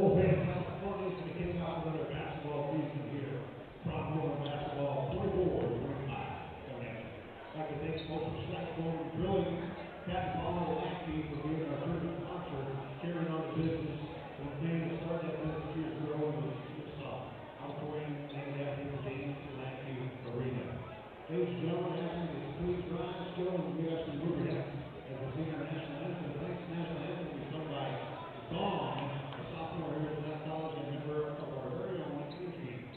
Open California is kicking off another basketball season here. Pronghorns basketball 24-25. I'd like to thank folks for Cyclone Drilling Classic For for being our first sponsor, carrying on the business, and planning to start that business years ago in this outgoing and games in the arena. Ladies and gentlemen, asking the please rise, show, and we have some movie as we sing our national anthem. The next national anthem will be sung by Dawn, a sophomore here at Gillette College and member of our very own City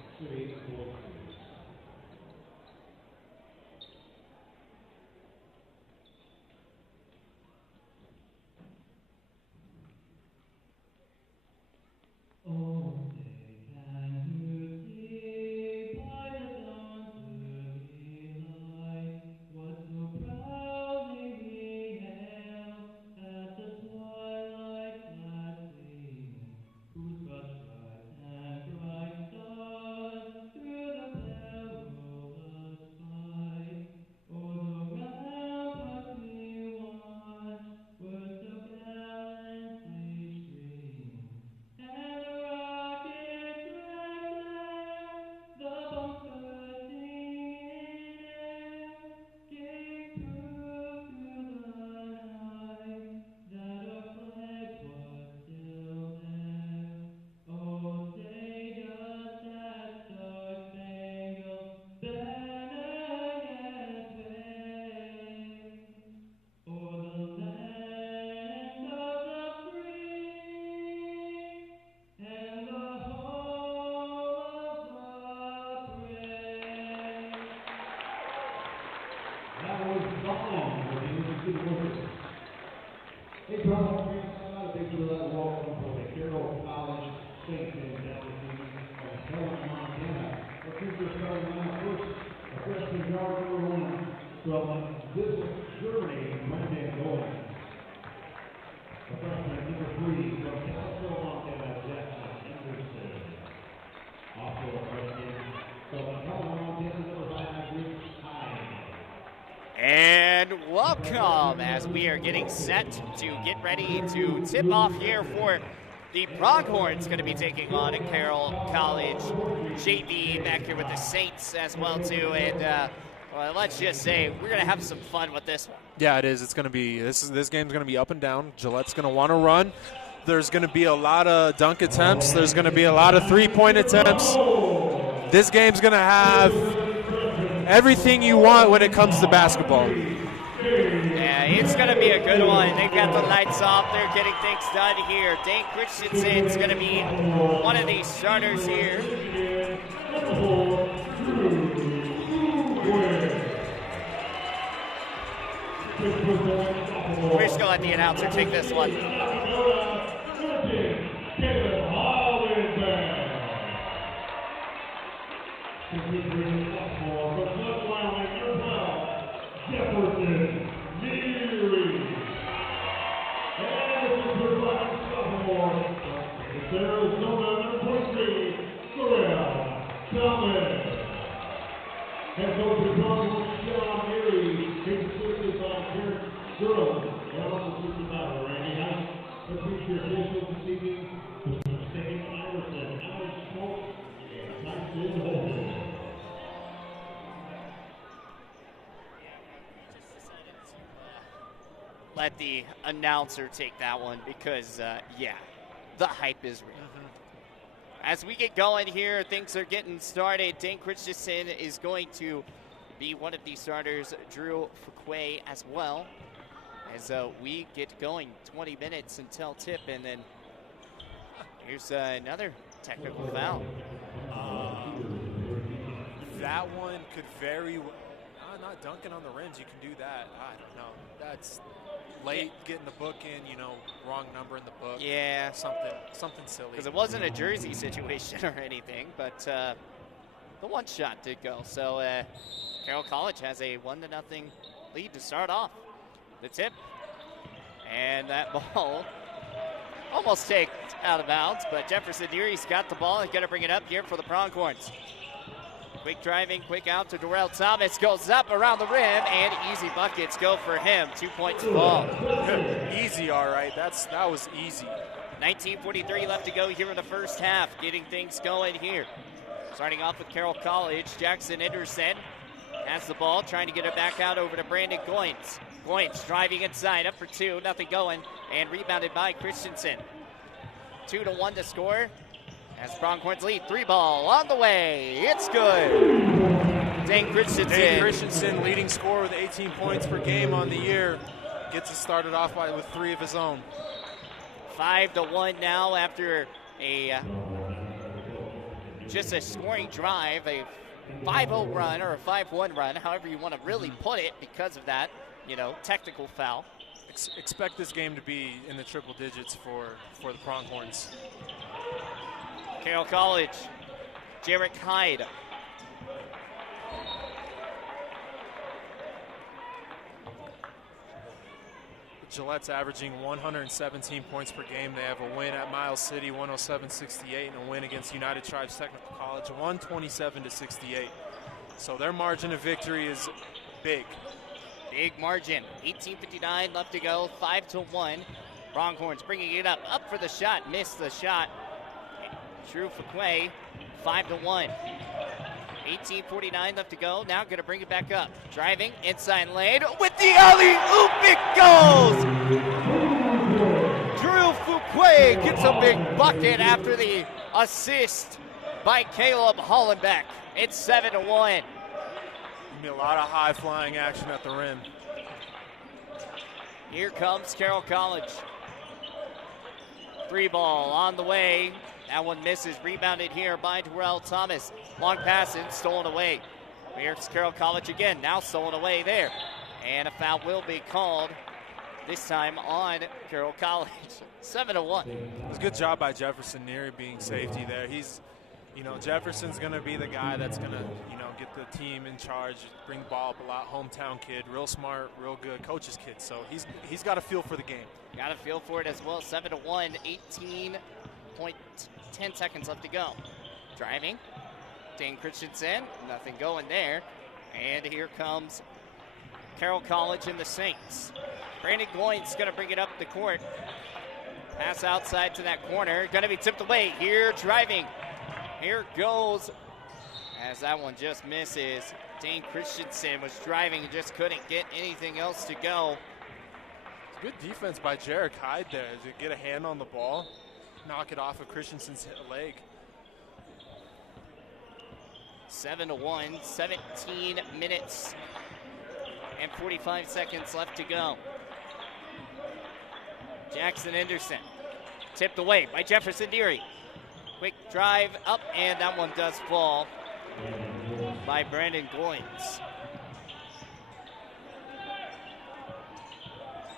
Boys. Hey, Carroll, a big welcome for the Carroll College Cyclone Drilling Montana. Our teachers starting out first, a freshman guard number 1 from Visit Germany, Brendan Goins. A freshman number 3 from Carroll, Montana, Jackson Anderson. Also a freshman from Carroll, Montana, number 5, Rich Hyde. And welcome as we are getting set to get ready to tip off here for the Pronghorns, going to be taking on at Carroll College. JV back here with the Saints as well too, and well, let's just say we're going to have some fun with this one. Yeah, it is. It's going to be this game's going to be up and down. Gillette's going to want to run. There's going to be a lot of dunk attempts. There's going to be a lot of three-point attempts. This game's going to have everything you want when it comes to basketball. Yeah, it's going to be a good one. They've got the lights off. They're getting things done here. Dane Christensen's going to be one of these starters here. We're just going to let the announcer take this one. Let the announcer take that one because, yeah, the hype is real. As we get going here, things are getting started. Dane Christensen is going to be one of the starters. Drew Fuquay as well. As we get going, 20 minutes until tip, and then here's another technical foul. That one could very well. Not dunking on the rims, you can do that. I don't know. That's late, getting the book in, wrong number in the book. Yeah. Something silly. Because it wasn't a jersey situation or anything, but the one shot did go. So Carroll College has a 1-0 lead to start off. The tip. And that ball almost taken out of bounds, but Jefferson Deary's got the ball and going to bring it up here for the Pronghorns. Quick driving, quick out to Darrell Thomas, goes up around the rim, and easy buckets go for him. 2 points fall. Easy, all right. That was easy. 19:43 left to go here in the first half. Getting things going here. Starting off with Carroll College. Jackson Anderson has the ball, trying to get it back out over to Brandon Goins. Goins driving inside, up for two, nothing going, and rebounded by Christensen. 2-1 to score as Pronghorns lead. 3-ball on the way. It's good. Dane Christensen. Leading scorer with 18 points per game on the year. Gets it started off with 3 of his own. 5-1 now after just a scoring drive, a 5-0 run or a 5-1 run, however you want to really put it, because of that, technical foul. Expect this game to be in the triple digits for the Pronghorns. Carroll College, Jarek Hyde. Gillette's averaging 117 points per game. They have a win at Miles City, 107-68, and a win against United Tribes Technical College, 127-68. So their margin of victory is big. Big margin. 18:59 left to go. 5-1. Pronghorns bringing it up for the shot. Missed the shot. Drew Fuquay. 5-1. 18:49 left to go. Now going to bring it back up. Driving inside lane with the alley-oop. It goes! Drew Fuquay gets a big bucket after the assist by Caleb Hollenbeck. It's 7-1. Be a lot of high-flying action at the rim. Here comes Carroll College. 3-ball on the way. That one misses. Rebounded here by Terrell Thomas. Long pass in, stolen away. Here's Carroll College again. Now stolen away there. And a foul will be called, this time on Carroll College. 7-1. It was a good job by Jefferson Neary being safety there. Jefferson's going to be the guy that's going to, get the team in charge, bring the ball up a lot. Hometown kid, real smart, real good, coach's kid. So he's got a feel for the game. Got a feel for it as well. 7-1, 18.10 seconds left to go. Driving, Dane Christensen, nothing going there. And here comes Carroll College and the Saints. Brandon Goins going to bring it up the court. Pass outside to that corner, going to be tipped away. Here driving. Here goes, as that one just misses. Dane Christensen was driving and just couldn't get anything else to go. Good defense by Jarek Hyde there to get a hand on the ball, knock it off of Christensen's leg. 7-1, 17 minutes and 45 seconds left to go. Jackson Anderson, tipped away by Jefferson Neary. Quick drive up, and that one does fall by Brandon Goins.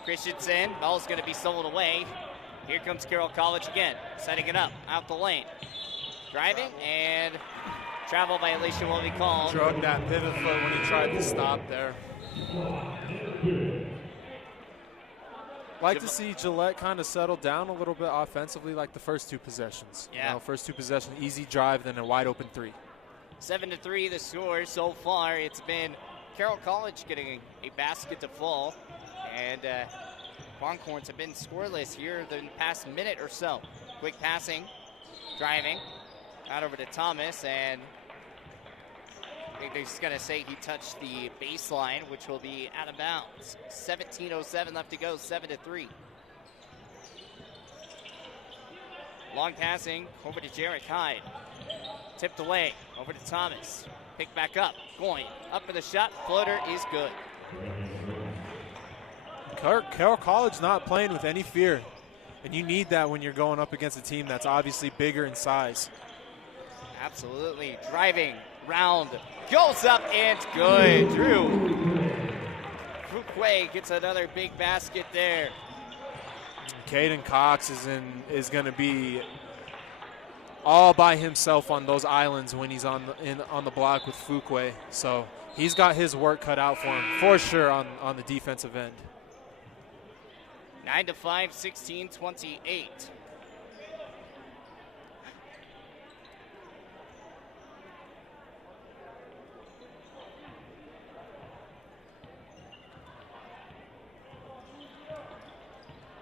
Christensen, ball's going to be stolen away. Here comes Carroll College again, setting it up out the lane. Driving, and travel violation will be called. Drug that pivot foot when he tried to stop there. Like to see Gillette kind of settle down a little bit offensively like the first 2 possessions. Yeah. First 2 possessions, easy drive, then a wide open 3. 7-3 the score so far. It's been Carroll College getting a basket to fall, and Pronghorns have been scoreless here the past minute or so. Quick passing, driving, out over to Thomas, and I think they're just going to say he touched the baseline, which will be out of bounds. 17:07 left to go, 7-3. Long passing over to Jarek Hyde. Tipped away, over to Thomas. Picked back up, going up for the shot. Floater is good. Carroll College not playing with any fear, and you need that when you're going up against a team that's obviously bigger in size. Absolutely. Driving, round, goes up, and good. Drew Fuquay gets another big basket there. Caden Cox is going to be all by himself on those islands when he's on the block with Fuquay. So he's got his work cut out for him for sure on the defensive end. 9-5, 16-28.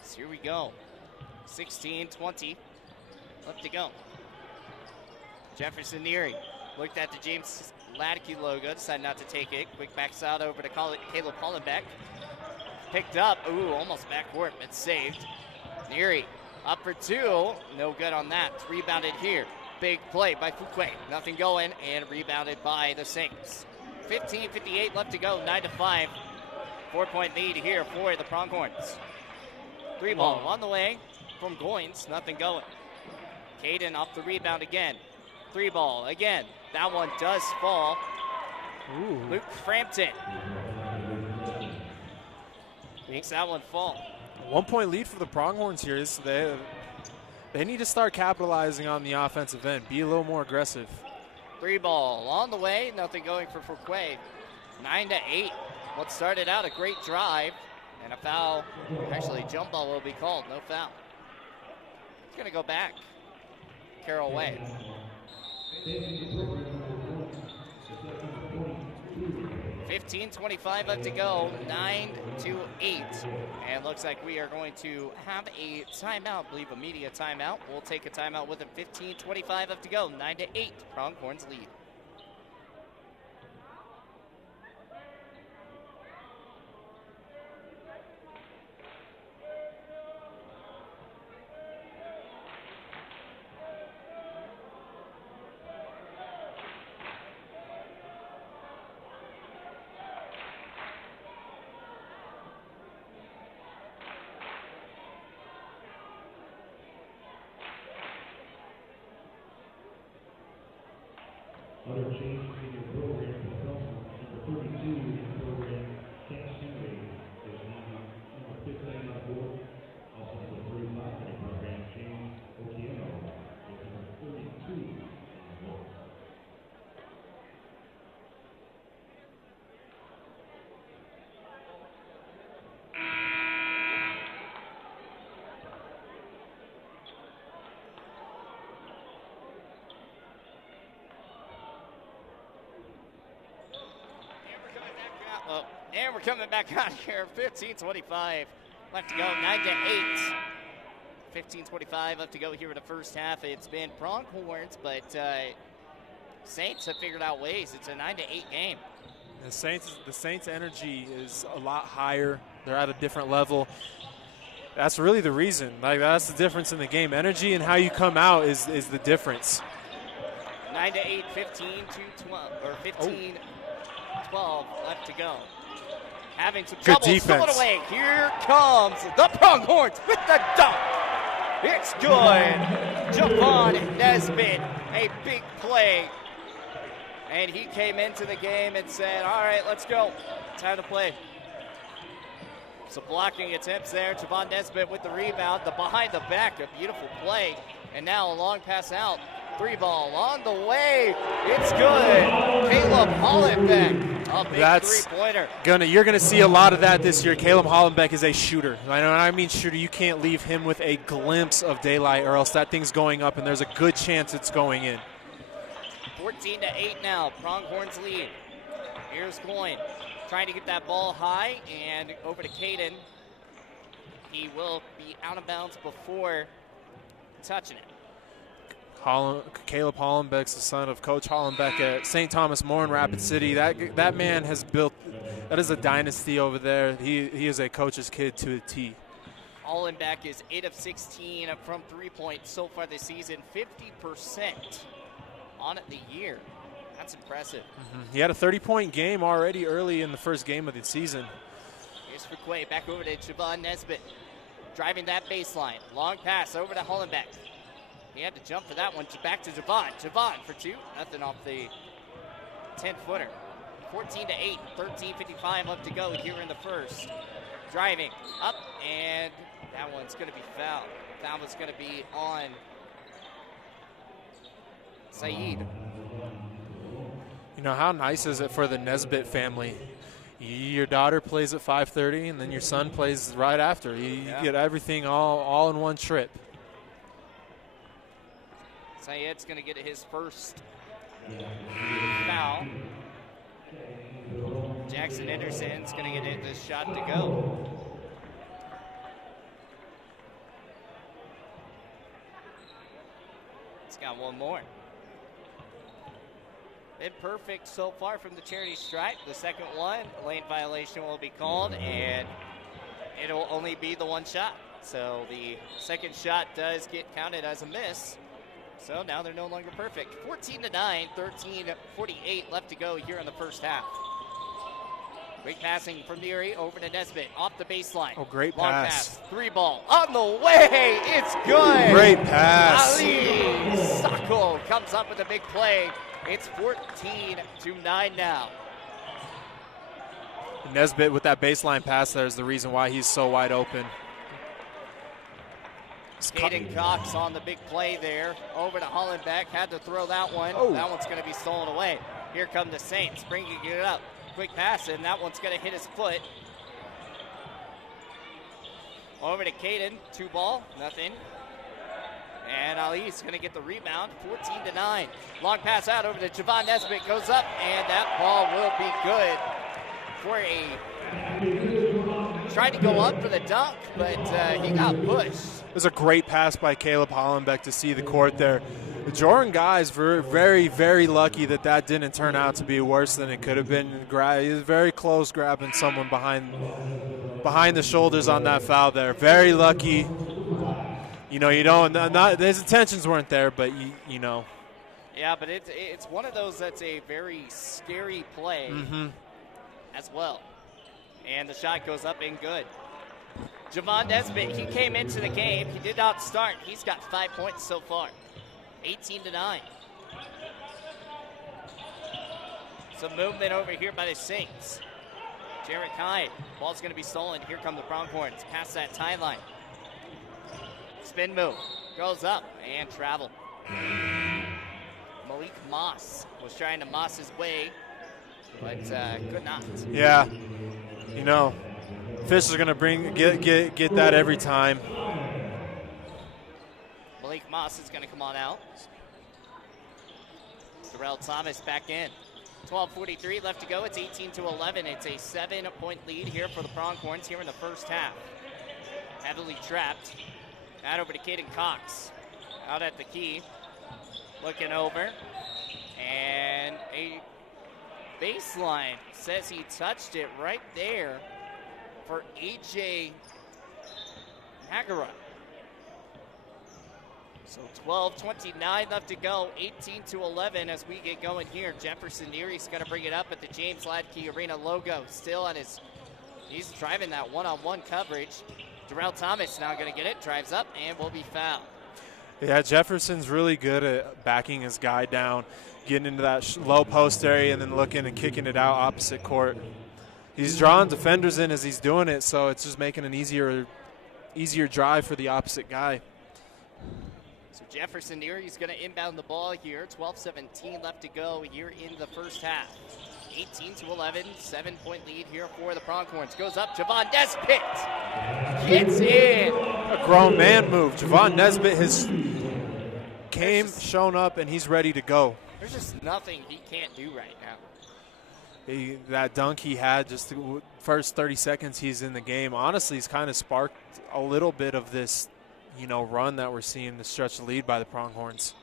So here we go. 16-20 left to go. Jefferson Neary looked at the James Ladke logo, decided not to take it. Quick backside over to Caleb Hollenbeck. Picked up, almost backcourt, but saved. Neary up for two, no good on that. Rebounded here. Big play by Fuquay, nothing going, and rebounded by the Saints. 15:58 left to go, 9-5. 4-point lead here for the Pronghorns. Three ball on the way from Goins, nothing going. Caden off the rebound again. Three ball again. That one does fall. Luke Frampton makes that one fall. 1-point lead for the Pronghorns here. They need to start capitalizing on the offensive end. Be a little more aggressive. Three ball on the way. Nothing going for Fuquay. 9-8. What started out a great drive and a foul. Actually, jump ball will be called. No foul. It's going to go back Carroll way. 15:25 left to go, 9-8. And looks like we are going to have a timeout, I believe a media timeout. We'll take a timeout with a 15:25 left to go, 9-8. Pronghorns lead. Other changes in your program will come from number 32 in the program, Cass Henry, is number 15 on board. Also number 35 in the program, James Otieno, is number 32 on board. And we're coming back out here. 15:25 left to go. 9-8. 15:25 left to go here in the first half. It's been Pronghorns, but Saints have figured out ways. It's a 9-8 game. The Saints' energy is a lot higher. They're at a different level. That's really the reason. That's the difference in the game. Energy and how you come out is the difference. 9-8, 15-12, or 15-12 left to go. Having some trouble, stolen away. Here comes the Pronghorns with the dunk. It's good. Javon Nesbitt, a big play. And he came into the game and said, all right, let's go. Time to play. Some blocking attempts there. Javon Nesbitt with the rebound. The behind the back, a beautiful play. And now a long pass out. Three ball on the way. It's good. Caleb Hollenbeck. A big three-pointer. You're gonna see a lot of that this year. Caleb Hollenbeck is a shooter. I mean shooter. You can't leave him with a glimpse of daylight, or else that thing's going up, and there's a good chance it's going in. 14-8 now. Pronghorns lead. Here's Coyne trying to get that ball high and over to Caden. He will be out of bounds before touching it. Caleb Hollenbeck's the son of Coach Hollenbeck at St. Thomas More in Rapid City. That man has built, that is a dynasty over there. He is a coach's kid to a T. Hollenbeck is 8 of 16 from three-point so far this season, 50% on it the year. That's impressive. He had a 30-point game already early in the first game of the season. Here's Fuquay back over to Javon Nesbitt. Driving that baseline. Long pass over to Hollenbeck. He had to jump for that one. Back to Javon. Javon for two. Nothing off the 10-footer. 14-8. 13:55 left to go here in the first. Driving up, and that one's going to be fouled. Foul is going to be on Saeed. You know, how nice is it for the Nesbitt family? Your daughter plays at 5:30, and then your son plays right after. You get everything all in one trip. Sayed's going to get his first foul. Jackson Henderson's going to get this shot to go. He's got one more. Been perfect so far from the charity stripe. The second one, lane violation will be called, and it'll only be the one shot. So the second shot does get counted as a miss. So now they're no longer perfect. 14-9, 13:48 left to go here in the first half. Great passing from Neary over to Nesbitt off the baseline. Oh, great Long pass. 3-ball on the way. It's good. Great pass. Ali Sacco comes up with a big play. It's 14-9 now. Nesbitt with that baseline pass there is the reason why he's so wide open. Caden Cox on the big play there. Over to Hollenbeck. Had to throw that one. Oh. That one's going to be stolen away. Here come the Saints. Bringing it up. Quick pass, and that one's going to hit his foot. Over to Caden. 2-ball. Nothing. And Ali's going to get the rebound. 14-9. Long pass out over to Javon Nesbitt. Goes up, and that ball will be good for tried to go up for the dunk, but he got pushed. It was a great pass by Caleb Hollenbeck to see the court there. The Jordan guys were very, very lucky that that didn't turn out to be worse than it could have been. He was very close grabbing someone behind the shoulders on that foul there. Very lucky. You know, his intentions weren't there, but you know. Yeah, but it's one of those that's a very scary play as well. And the shot goes up and good. Javon Nesbitt, he came into the game. He did not start. He's got 5 points so far. 18-9. Some movement over here by the Saints. Jarrett Hyde. Ball's going to be stolen. Here come the Pronghorns. Past that tie line. Spin move. Goes up and travel. Malik Moss was trying to Moss his way, but could not. Yeah. You know, Fisher's going to get that every time. Malik Moss is going to come on out. Darrell Thomas back in. 12:43 left to go. It's 18-11. It's a 7-point lead here for the Pronghorns here in the first half. Heavily trapped. Out over to Caden Cox. Out at the key. Looking over. And a baseline says he touched it right there for A.J. Nagara. So 12:29 left to go, 18-11 as we get going here. Jefferson Neary's going to bring it up at the James Ladke Arena logo. Still on he's driving that one-on-one coverage. Darrell Thomas now going to get it, drives up, and will be fouled. Yeah, Jefferson's really good at backing his guy down, getting into that low post area and then looking and kicking it out opposite court. He's drawing defenders in as he's doing it, so it's just making an easier drive for the opposite guy. So Jefferson Neary's going to inbound the ball here. 12:17 left to go here in the first half. 18-11, 7-point lead here for the Pronghorns. Goes up, Javon Nesbitt gets in. A grown man move. Javon Nesbitt has shown up, and he's ready to go. There's just nothing he can't do right now. That dunk he had just the first 30 seconds he's in the game, honestly, he's kind of sparked a little bit of this, run that we're seeing, the stretch lead by the Pronghorns.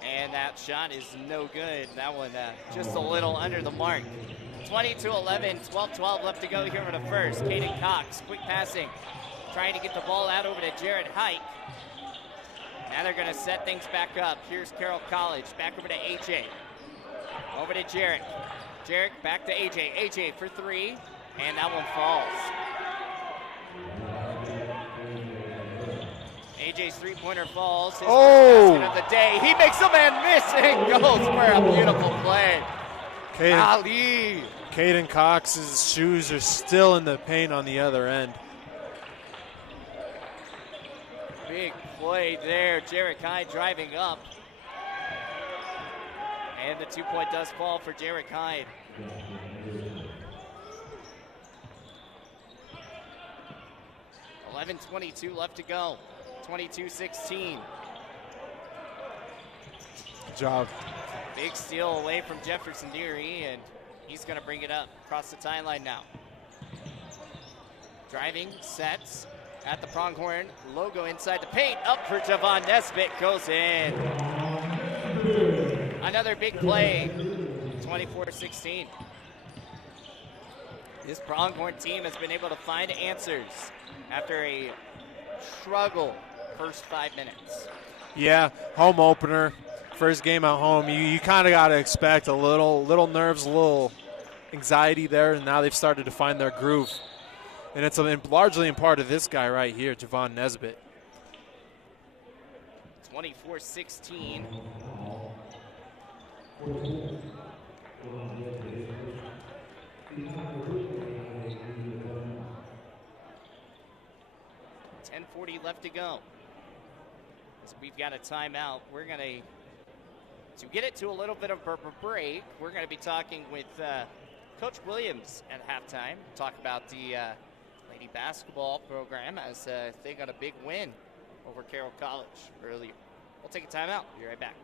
And that shot is no good. That one just a little under the mark. 20-11, 12-12 left to go here in the first. Caden Cox, quick passing, trying to get the ball out over to Jared Hike. Now they're going to set things back up. Here's Carroll College, back over to AJ. Over to Jarek. Jarek back to AJ. AJ for three, and that one falls. AJ's three-pointer falls. His basket of the day. He makes a man miss and goes for a beautiful play. Ali. Caden Cox's shoes are still in the paint on the other end. Big play there. Jarek Hyde driving up. And the 2-point does fall for Jarek Hyde. $11:22 left to go. 22-16. Good job. Big steal away from Jefferson Neary, and he's going to bring it up across the timeline now. Driving, sets at the Pronghorn logo inside the paint. Up for Javon Nesbitt, goes in. Another big play, 24-16. This Pronghorn team has been able to find answers after a struggle first 5 minutes. Yeah, home opener, first game at home. You kind of got to expect a little nerves, a little anxiety there, and now they've started to find their groove. And it's largely in part of this guy right here, Javon Nesbitt. 24-16. .10:40 left to go. So we've got a timeout. We're going to get it to a little bit of a break, we're going to be talking with Coach Williams at halftime, talk about the lady basketball program as they got a big win over Carroll College earlier. We'll take a timeout. Be right back.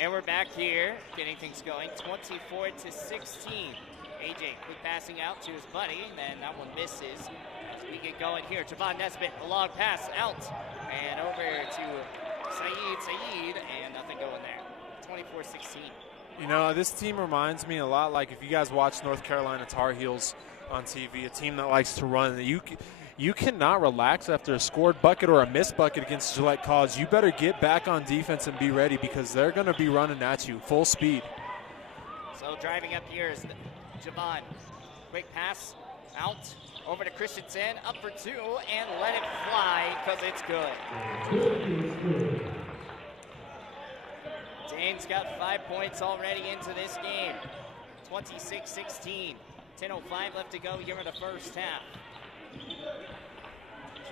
And we're back here, getting things going, 24-16. AJ quick passing out to his buddy, and then that one misses. As we get going here, Javon Nesbitt, a long pass out, and over to Saeed, and nothing going there. 24-16. You know, this team reminds me a lot like if you guys watch North Carolina Tar Heels on TV, a team that likes to run. You cannot relax after a scored bucket or a missed bucket against Gillette College. You better get back on defense and be ready because they're going to be running at you full speed. So driving up here is Javon. Quick pass out over to Christensen, up for two, and let it fly because it's good. Dane's got 5 points already into this game. 26-16. 10:05 left to go here in the first half.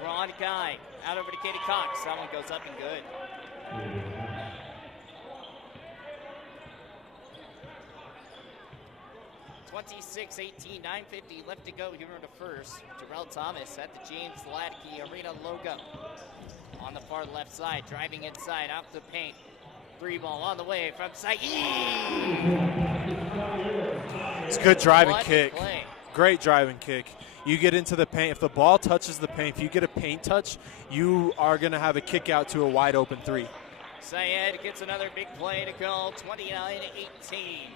Drawn guy out over to Katie Cox. That one goes up and good. .26-18, 9:50 left to go here in the first. Terrell Thomas at the James Latke Arena logo. On the far left side, driving inside, off the paint. Three ball on the way from Saeed. It's a good driving kick. Play. Great driving kick. You get into the paint. If the ball touches the paint, if you get a paint touch, you are going to have a kick out to a wide open three. Syed gets another big play to go, 29-18.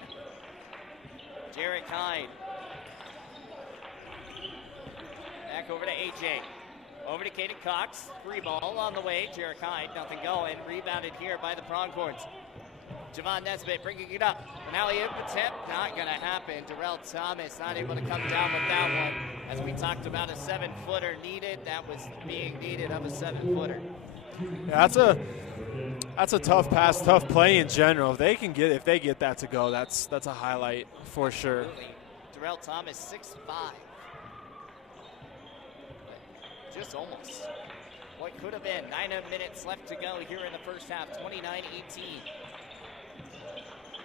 Jarek Hyde. Back over to AJ. Over to Kaden Cox. Free ball on the way. Jarek Hyde, nothing going. Rebounded here by the Pronghorns. Javon Nesbitt bringing it up. An alley-oop attempt, not going to happen. Terrell Thomas not able to come down with that one. As we talked about a 7-footer needed, that was being needed of a 7-footer. Yeah, that's a tough pass, tough play in general. If they get that to go, that's a highlight for sure. Absolutely. Terrell Thomas 6'5". Just almost. What could have been. 9 minutes left to go here in the first half. 29-18.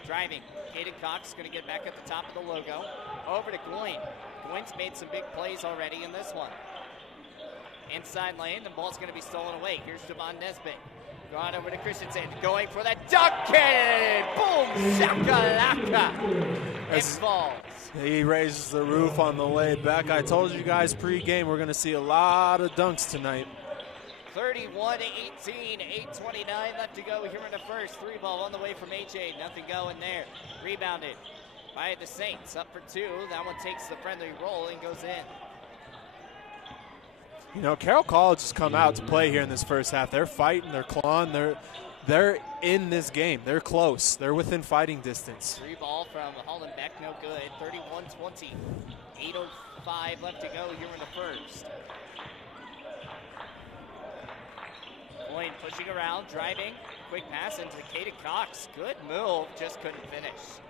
Driving. Kaden Cox going to get back at the top of the logo. Over to Goyne. Goyne's made some big plays already in this one. Inside lane, the ball's going to be stolen away. Here's Javon Nesbitt. Gone over to Christensen. Going for that dunk and boom! Shakalaka! It falls. He raises the roof on the way back. I told you guys pre-game we're going to see a lot of dunks tonight. 31-18, 8:29 left to go here in the first. Three ball on the way from AJ, nothing going there. Rebounded by the Saints, up for two. That one takes the friendly roll and goes in. You know, Carroll College has come out to play here in this first half. They're fighting, they're clawing, they're in this game. They're close. They're within fighting distance. Free ball from Hollenbeck, no good. 31-20. 8:05 left to go here in the first. Boyd pushing around, driving. Quick pass into Caden Cox. Good move, just couldn't finish.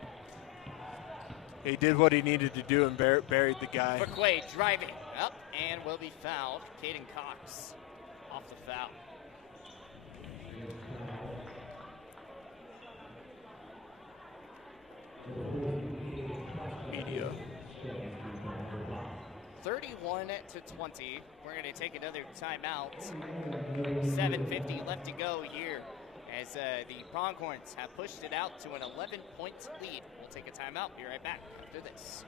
He did what he needed to do and buried the guy. Fuquay driving up and will be fouled. Caden Cox off the foul. Media. 31-20. We're going to take another timeout. 7:50 left to go here as the Pronghorns have pushed it out to an 11-point lead. We'll take a timeout. Be right back after this.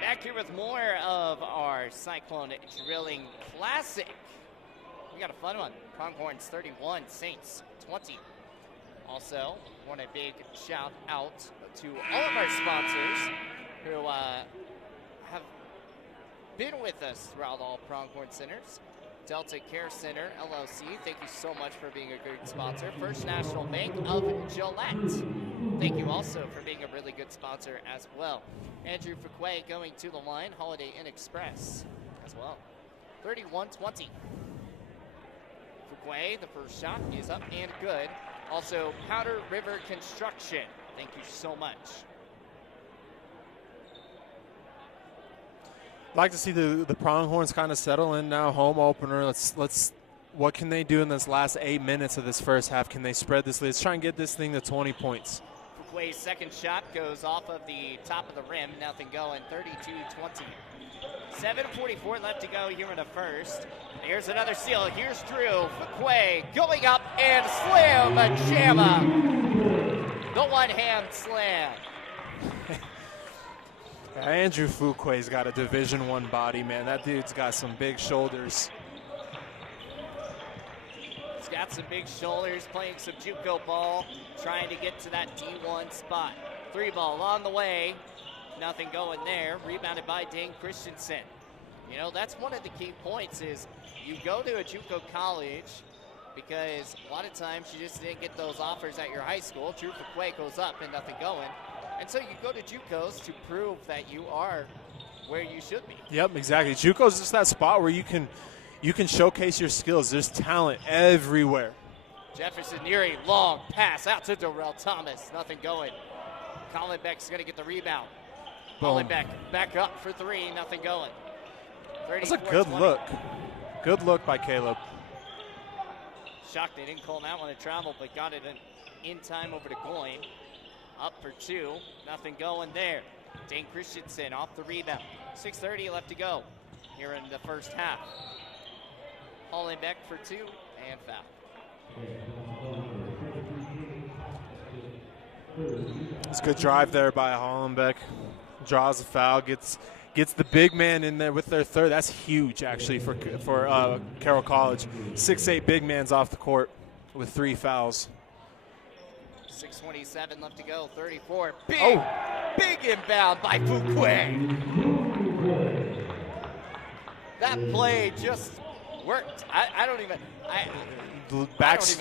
Back here with more of our Cyclone Drilling Classic. We got a fun one. Pronghorns 31, Saints 20. Also, want a big shout out to all of our sponsors who have been with us throughout all Pronghorn Centers. Delta Care Center, LLC, thank you so much for being a good sponsor. First National Bank of Gillette, thank you also for being a really good sponsor as well. Andrew Fuquay going to the line, Holiday Inn Express as well. 31-20. Fuquay, the first shot is up and good. Also, Powder River Construction, thank you so much. I'd like to see the Pronghorns kind of settle in now. Home opener. Let's. What can they do in this last 8 minutes of this first half? Can they spread this lead? Let's try and get this thing to 20 points. Fuquay's second shot goes off of the top of the rim. Nothing going. 32-20. 7:44 left to go here in the first. Here's another steal. Here's Drew Fuquay going up and slam a jamma. The one-hand slam. Andrew Fuquay's got a Division I body, man. That dude's got some big shoulders. He's got some big shoulders, playing some JUCO ball, trying to get to that D1 spot. Three ball on the way. Nothing going there. Rebounded by Dane Christensen. You know, that's one of the key points is you go to a JUCO college because a lot of times you just didn't get those offers at your high school. Drew Fuquay goes up and nothing going. And so you go to JUCOs to prove that you are where you should be. Yep, exactly. JUCO's just that spot where you can showcase your skills. There's talent everywhere. Jefferson Neary, long pass out to Darrell Thomas. Nothing going. Colin Beck's going to get the rebound. Colin Beck back up for three. Nothing going. That's a good look. Good look by Caleb. Shocked they didn't call that one a travel, but got it in time over to Goyne. Up for two. Nothing going there. Dane Christensen off the rebound. 6:30 left to go here in the first half. Hollenbeck for two and foul. It's a good drive there by Hollenbeck. Draws a foul, gets the big man in there with their third. That's huge, actually, for Carroll College. 6'8" big man's off the court with 3 fouls. 6:27 left to go. 34. Big inbound by Fuquay. That play just worked. I don't even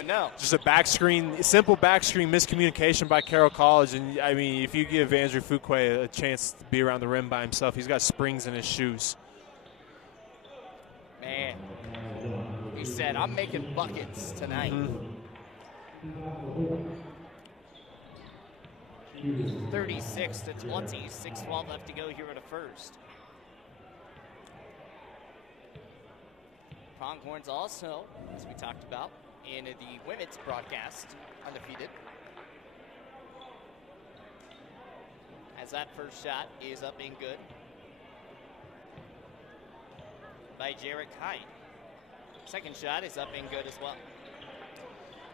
know. Just a back screen, simple back screen miscommunication by Carroll College. And, I mean, if you give Andrew Fuquay a chance to be around the rim by himself, he's got springs in his shoes. Man, he said, I'm making buckets tonight. 36 to 20, 6:12 left to go here in the first. Pronghorns also, as we talked about, in the women's broadcast, undefeated. As that first shot is up and good by Jarrett Hyde. Second shot is up and good as well.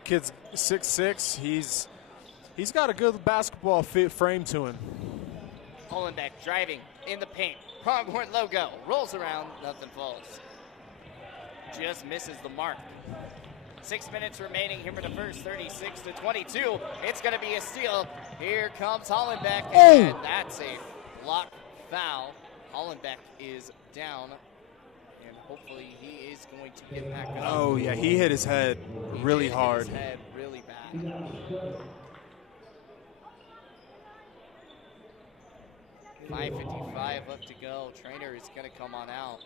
Kid's 6'6". He's got a good basketball fit frame to him. Hollenbeck driving in the paint. Pronghorn logo. Rolls around. Nothing falls. Just misses the mark. 6 minutes remaining here in the first. 36 to 22. It's going to be a steal. Here comes Hollenbeck. And that's a block foul. Hollenbeck is down. And hopefully he is going to get back up. Oh, yeah. He hit his head really hard. His head really bad. 5:55 left to go. Trainer is going to come on out.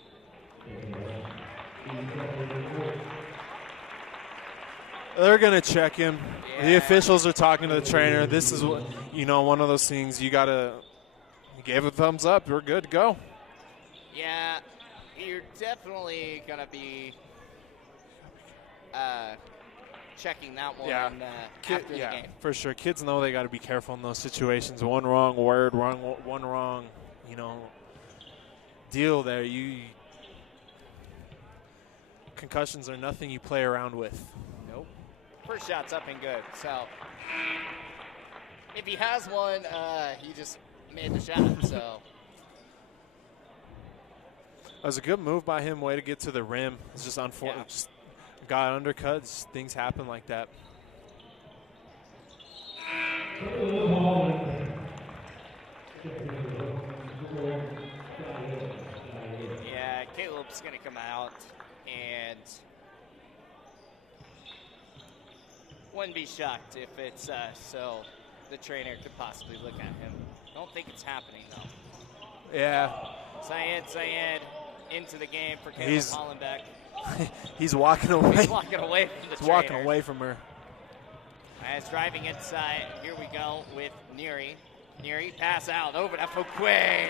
They're going to check him. Yeah. The officials are talking to the trainer. This is, one of those things you got to give a thumbs up. We're good to go. Yeah, you're definitely going to be checking that one after the game. For sure. Kids know they got to be careful in those situations. One wrong word, one wrong, deal there. Concussions are nothing you play around with. Nope. First shot's up and good. So if he has one, he just made the shot. So it was a good move by him. Way to get to the rim. It's just unfortunate. Yeah. Just got undercut. Things happen like that. Yeah, Caleb's going to come out, and wouldn't be shocked if it's so the trainer could possibly look at him. Don't think it's happening, though. Yeah. Syed into the game for Caleb Hollenbeck. He's walking away. He's walking away from the trainer. Walking away from her. As driving inside, here we go with Neary. Neary pass out over to Fuquay.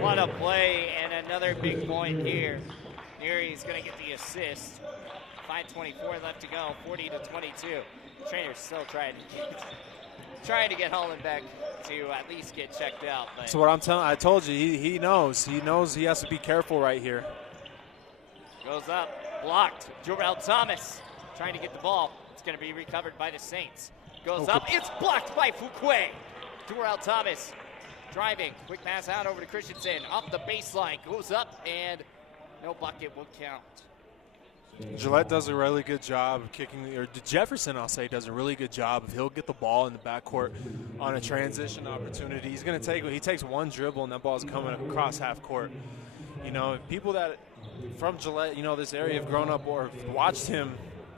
What a play and another big point here. Neary's going to get the assist. 5:24 left to go, 40 to 22. Trainer's still trying to get Hollenbeck to at least get checked out. But so what I'm telling, I told you, he knows. He knows he has to be careful right here. goes up, blocked. Jorel Thomas trying to get the ball. It's going to be recovered by the Saints. Goes up, it's blocked by Fuquay. Jorel Thomas driving, quick pass out over to Christensen. Off the baseline, goes up, and no bucket will count. Gillette does a really good job of kicking, or Jefferson, I'll say, does a really good job. He'll get the ball in the backcourt on a transition opportunity. He's going to he takes one dribble, and that ball's coming across half court. You know, people that from Gillette, you know, this area have grown up or watched him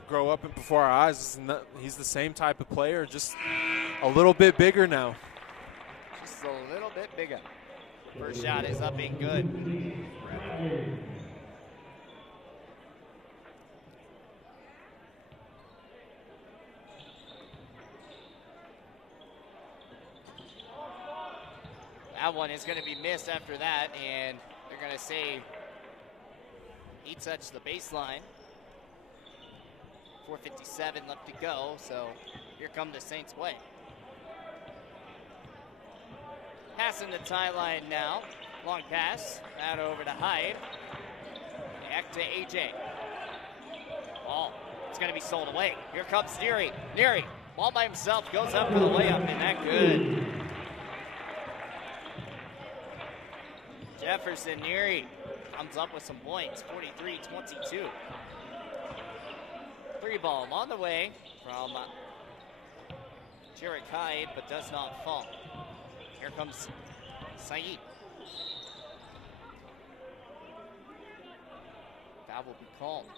grow up before our eyes. He's the same type of player, just a little bit bigger now. Just a little bit bigger. First shot is up and good. That one is going to be missed after that, and they're going to say he touched the baseline. 4:57 left to go, so here come the Saints' way. Passing the tie line now. Long pass, out over to Hyde. Back to AJ. Ball, it's going to be sold away. Here comes Neary. Neary, ball by himself, goes up for the layup, and that good. Jefferson Neary comes up with some points, 43-22. Three ball on the way from Jarrett Hyde, but does not fall. Here comes Saeed. That will be called.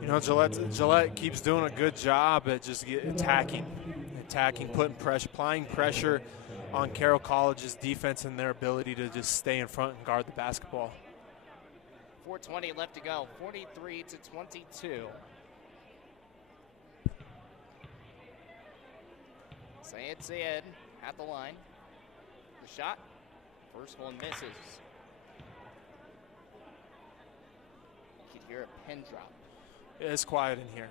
You know, Gillette keeps doing a good job at just attacking, putting pressure, applying pressure on Carroll College's defense and their ability to just stay in front and guard the basketball. 4:20 left to go, 43-22. Sayed at the line. The shot. First one misses. You could hear a pin drop. It's quiet in here.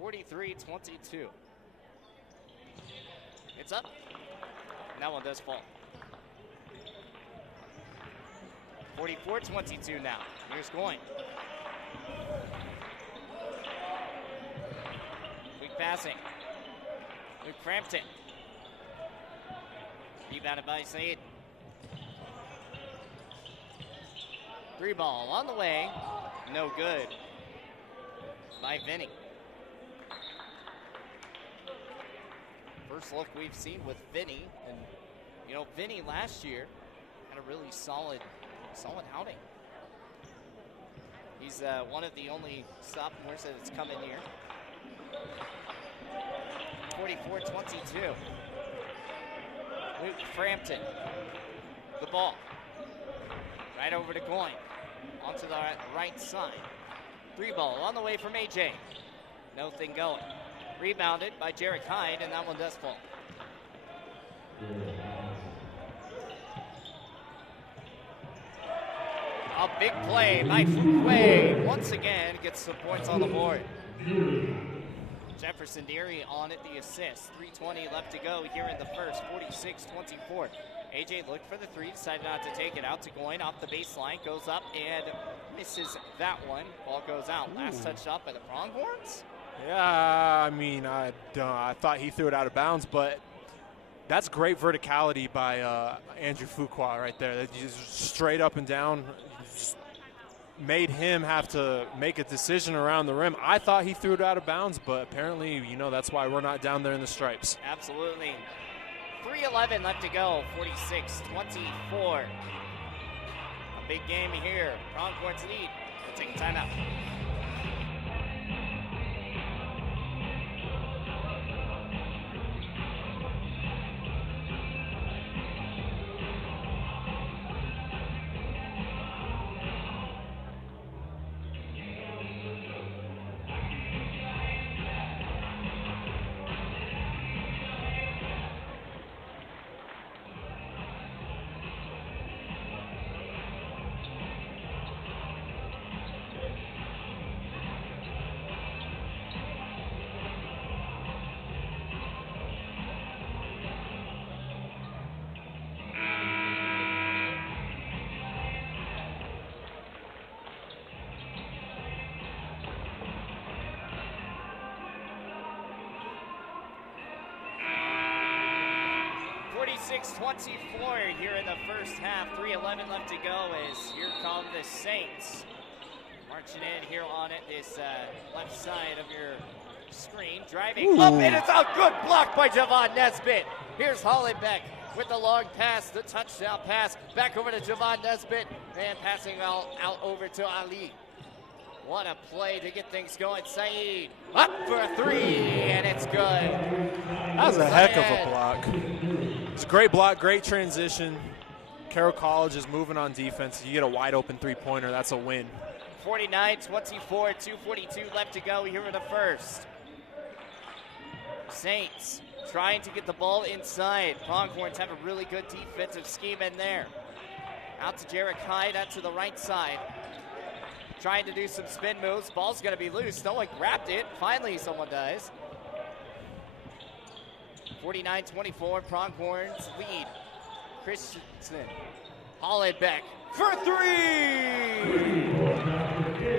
(43-22). It's up. And that one does fall. 44-22 now. Here's Goin. Quick passing. Luke Frampton. Rebounded by Sayed. 3 ball on the way. No good. By Vinny. First look we've seen with Vinny. And, you know, Vinny last year had a really solid outing. He's one of the only sophomores that has come in here. 44-22. Luke Frampton. The ball. Right over to Goin. Onto the right side. 3 ball on the way from AJ. Nothing going. Rebounded by Jarek Hyde, and that one does fall. A big play by Fuquay. Once again, gets some points on the board. Jefferson Deary on it, the assist. 3:20 left to go here in the first, 46-24. AJ looked for the 3, decided not to take it. Out to Goin, off the baseline, goes up and misses that one. Ball goes out. Last touch up by the Pronghorns. Yeah, I mean, I thought he threw it out of bounds, but that's great verticality by Andrew Fuqua right there. That just straight up and down, just made him have to make a decision around the rim. I thought he threw it out of bounds, but apparently, you know, that's why we're not down there in the stripes. Absolutely. 3:11 left to go, 46-24. A big game here. Pronghorns lead. We'll take a timeout. (46-24) here in the first half. 3:11 left to go as here come the Saints. Marching in here on it, this left side of your screen. Driving up, and it's a good block by Javon Nesbitt. Here's Hollenbeck with the long pass, the touchdown pass. Back over to Javon Nesbitt, and passing out over to Ali. What a play to get things going. Saeed up for a 3, and it's good. That was a heck of a block. It's a great block, great transition. Carroll College is moving on defense. You get a wide open 3-pointer, that's a win. 49-24, 2:42 left to go here in the first. Saints trying to get the ball inside. Pronghorns have a really good defensive scheme in there. Out to Jarek Hyde, out to the right side. Trying to do some spin moves. Ball's going to be loose. No one grabbed it. Finally, someone does. 49-24, Pronghorns lead. Christensen, Hollenbeck for 3!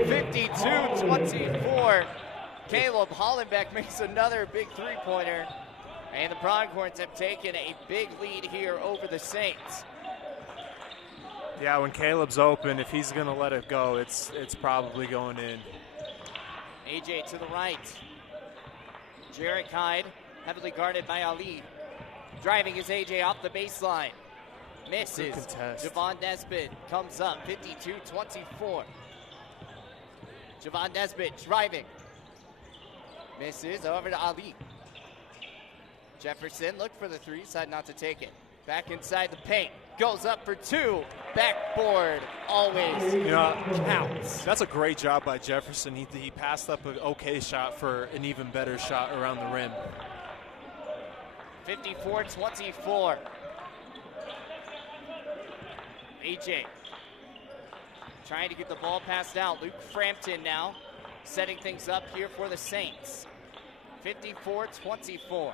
52-24. Caleb Hollenbeck makes another big 3-pointer. And the Pronghorns have taken a big lead here over the Saints. Yeah, when Caleb's open, if he's going to let it go, it's probably going in. AJ to the right. Jarek Hyde, heavily guarded by Ali. Driving is AJ off the baseline. Misses. Javon Nesbitt comes up, 52-24. Javon Nesbitt driving. Misses over to Ali. Jefferson looked for the 3, decided not to take it. Back inside the paint. goes up for two. Backboard always counts. That's a great job by Jefferson. He passed up an okay shot for an even better shot around the rim. 54-24. AJ trying to get the ball passed out. Luke Frampton now setting things up here for the Saints. 54-24.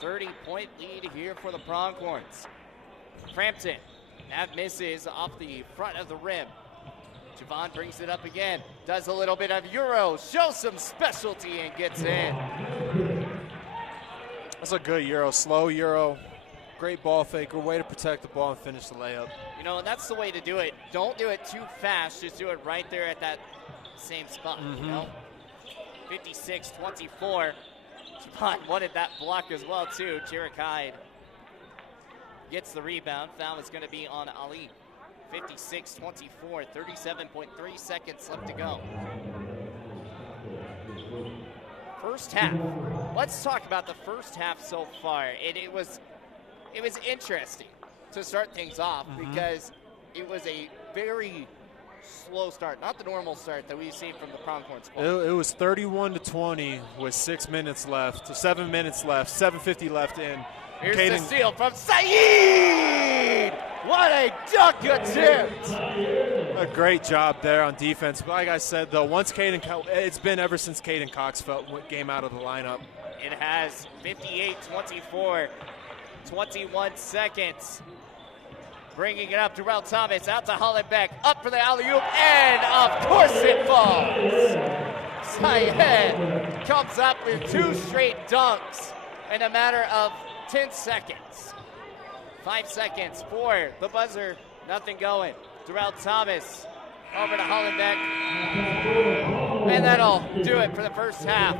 30-point lead here for the Pronghorns. Frampton, that misses off the front of the rim. Javon brings it up again. Does a little bit of Euro, shows some specialty and gets in. That's a good Euro, slow Euro. Great ball faker, way to protect the ball and finish the layup. You know, and that's the way to do it. Don't do it too fast, just do it right there at that same spot, you know? 56-24. Javon wanted that block as well, too. Jarek Hyde gets the rebound. Foul is going to be on Ali. 56-24, 37.3 seconds left to go. First half. Let's talk about the first half so far. It was interesting to start things off because it was a very slow start, not the normal start that we've seen from the Pronghorns. It was 31-20 with 6 minutes left, 7 minutes left, 7:50 left in. Here's the steal from Saeed! What a dunk attempt! A great job there on defense. But like I said, though, it's been ever since Caden Cox came out of the lineup. It has 58-24, 21 seconds. Bringing it up to Rel Thomas, out to Hollenbeck, up for the alley-oop, and of course it falls! Syed comes up with 2 straight dunks in a matter of 10 seconds. 5 seconds for the buzzer, nothing going. Durrell Thomas over to Hollenbeck. And that'll do it for the first half.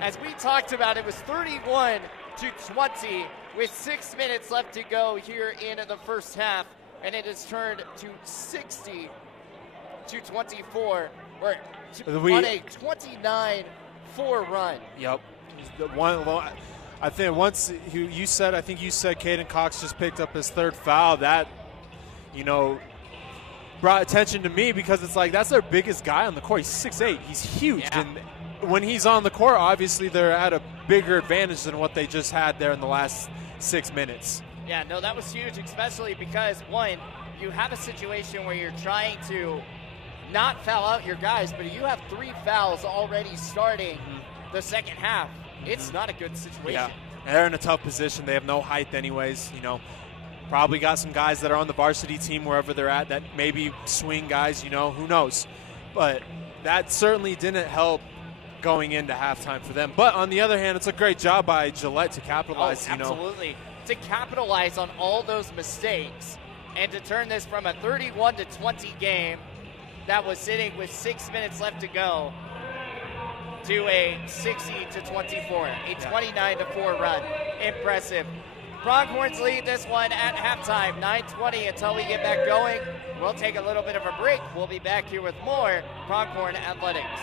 As we talked about, it was 31-20 with 6 minutes left to go here in the first half. And it has turned to 60-24. We're on a 29-4 run. Yep. I think you said Caden Cox just picked up his 3rd foul. That, brought attention to me because it's like that's their biggest guy on the court. He's 6'8". He's huge. Yeah. And when he's on the court, obviously they're at a bigger advantage than what they just had there in the last 6 minutes. Yeah, no, that was huge, especially because, one, you have a situation where you're trying to not foul out your guys, but you have 3 fouls already starting the second half. It's not a good situation. Yeah, they're in a tough position. They have no height anyways, Probably got some guys that are on the varsity team wherever they're at that maybe swing guys, who knows. But that certainly didn't help going into halftime for them. But on the other hand, it's a great job by Gillette to capitalize, Absolutely. To capitalize on all those mistakes and to turn this from a 31-20 game that was sitting with 6 minutes left to go to a 60-24, a 29-4 run. Impressive. Pronghorns lead this one at halftime, 9:20 until we get back going. We'll take a little bit of a break. We'll be back here with more Pronghorn Athletics.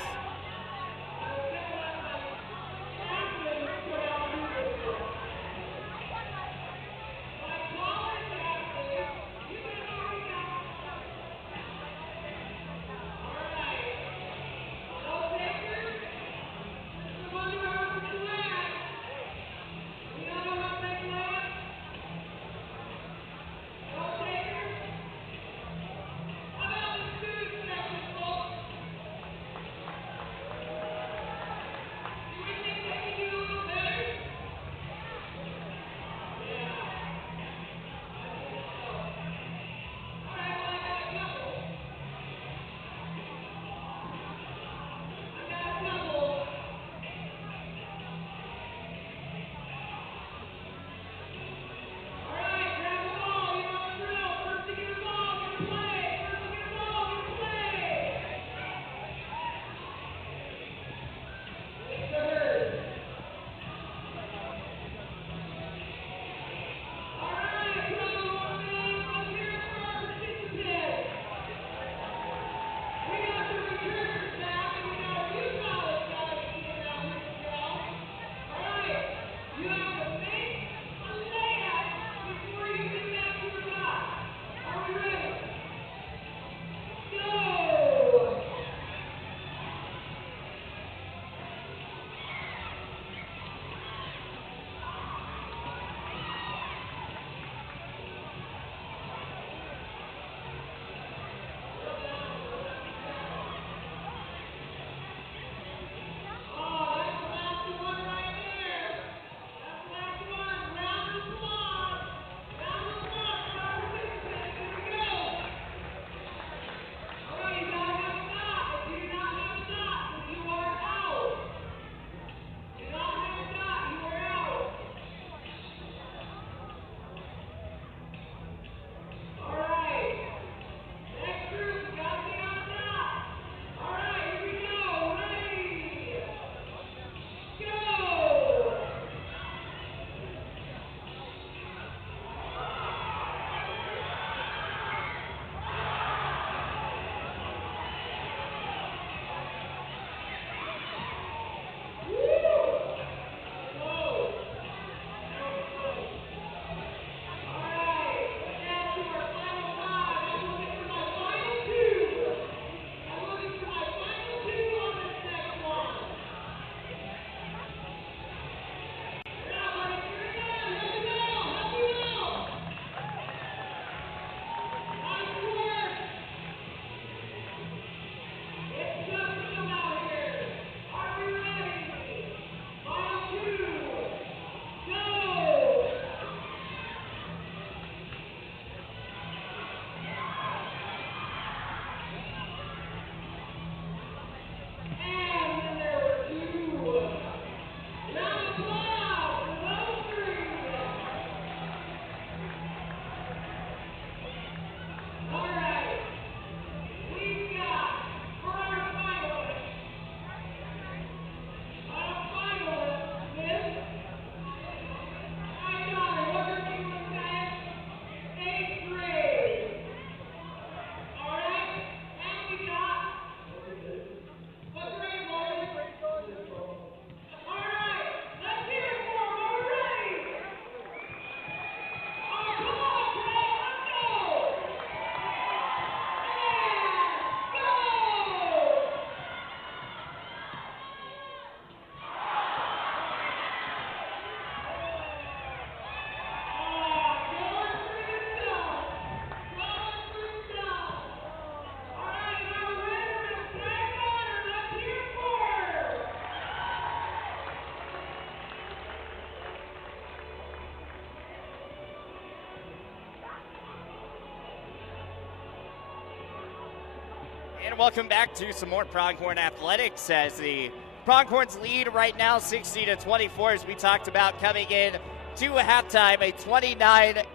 And welcome back to some more Pronghorn athletics as the Pronghorns lead right now 60-24 as we talked about coming in to halftime, a 29-4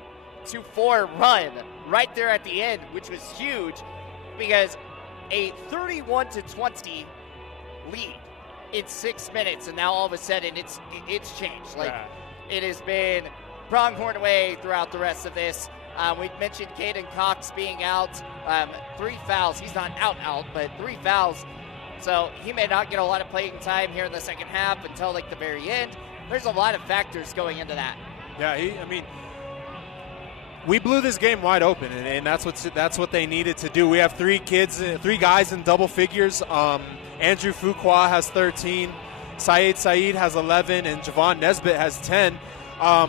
run right there at the end, which was huge because a 31-20 lead in 6 minutes, and now all of a sudden it's changed. Like it has been Pronghorn way throughout the rest of this. We mentioned Caden Cox being out, 3 fouls. He's not out, but 3 fouls. So he may not get a lot of playing time here in the second half until like the very end. There's a lot of factors going into that. Yeah, we blew this game wide open, and that's what they needed to do. We have 3 guys in double figures. Andrew Fuqua has 13, Saeed has 11, and Javon Nesbitt has 10.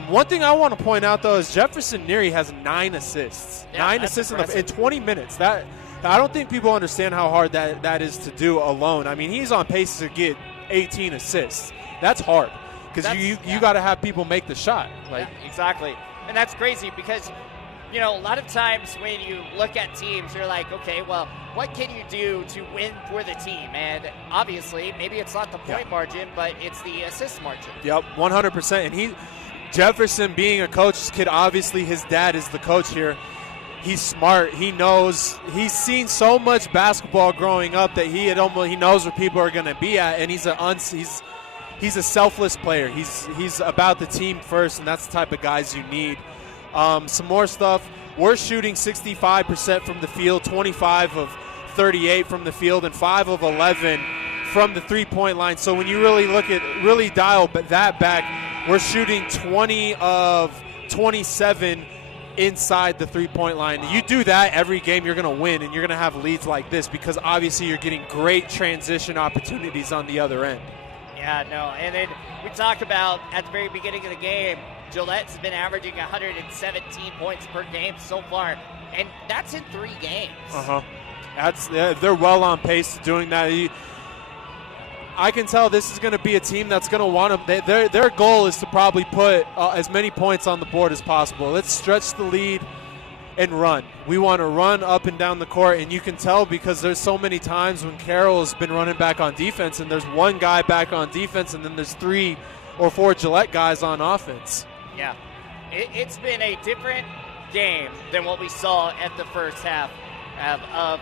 One thing I want to point out, though, is Jefferson Neary has 9 assists. Yeah, 9 assists in 20 minutes. That I don't think people understand how hard that is to do alone. I mean, he's on pace to get 18 assists. That's hard because you got to have people make the shot. Yeah, exactly. And that's crazy because, you know, a lot of times when you look at teams, you're like, okay, well, what can you do to win for the team? And obviously, maybe it's not the point margin, but it's the assist margin. Yep, 100%. And Jefferson being a coach's kid, obviously his dad is the coach here. He's smart. He knows. He's seen so much basketball growing up that he knows where people are going to be at, and he's a selfless player. He's about the team first, and that's the type of guys you need. Some more stuff. We're shooting 65% from the field, 25 of 38 from the field, and 5 of 11 from the three-point line. So when you really dial that back, we're shooting 20 of 27 inside the three-point line. You do that every game, you're going to win, and you're going to have leads like this because obviously you're getting great transition opportunities on the other end. Yeah, no, and then we talk about at the very beginning of the game, Gillette's been averaging 117 points per game so far, and that's in 3 games. They're well on pace to doing that. I can tell this is going to be a team that's going to want to. Their goal is to probably put as many points on the board as possible. Let's stretch the lead and run. We want to run up and down the court, and you can tell because there's so many times when Carroll has been running back on defense, and there's one guy back on defense, and then there's 3 or 4 Gillette guys on offense. Yeah, it's been a different game than what we saw at the first half of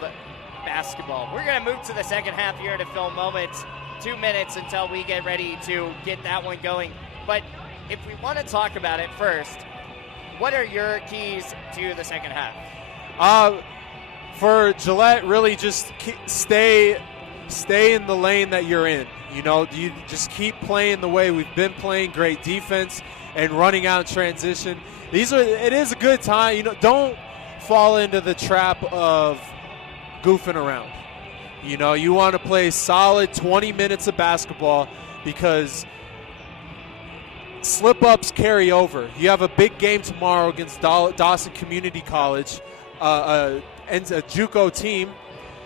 basketball. We're going to move to the second half here in a few moments. 2 minutes until we get ready to get that one going. But if we want to talk about it first, what are your keys to the second half? For Gillette, really just stay in the lane that you're in. You know, you just keep playing the way we've been playing, great defense and running out transition. It is a good time. You know, don't fall into the trap of goofing around. You know, you want to play solid 20 minutes of basketball because slip-ups carry over. You have a big game tomorrow against Dawson Community College, and a JUCO team.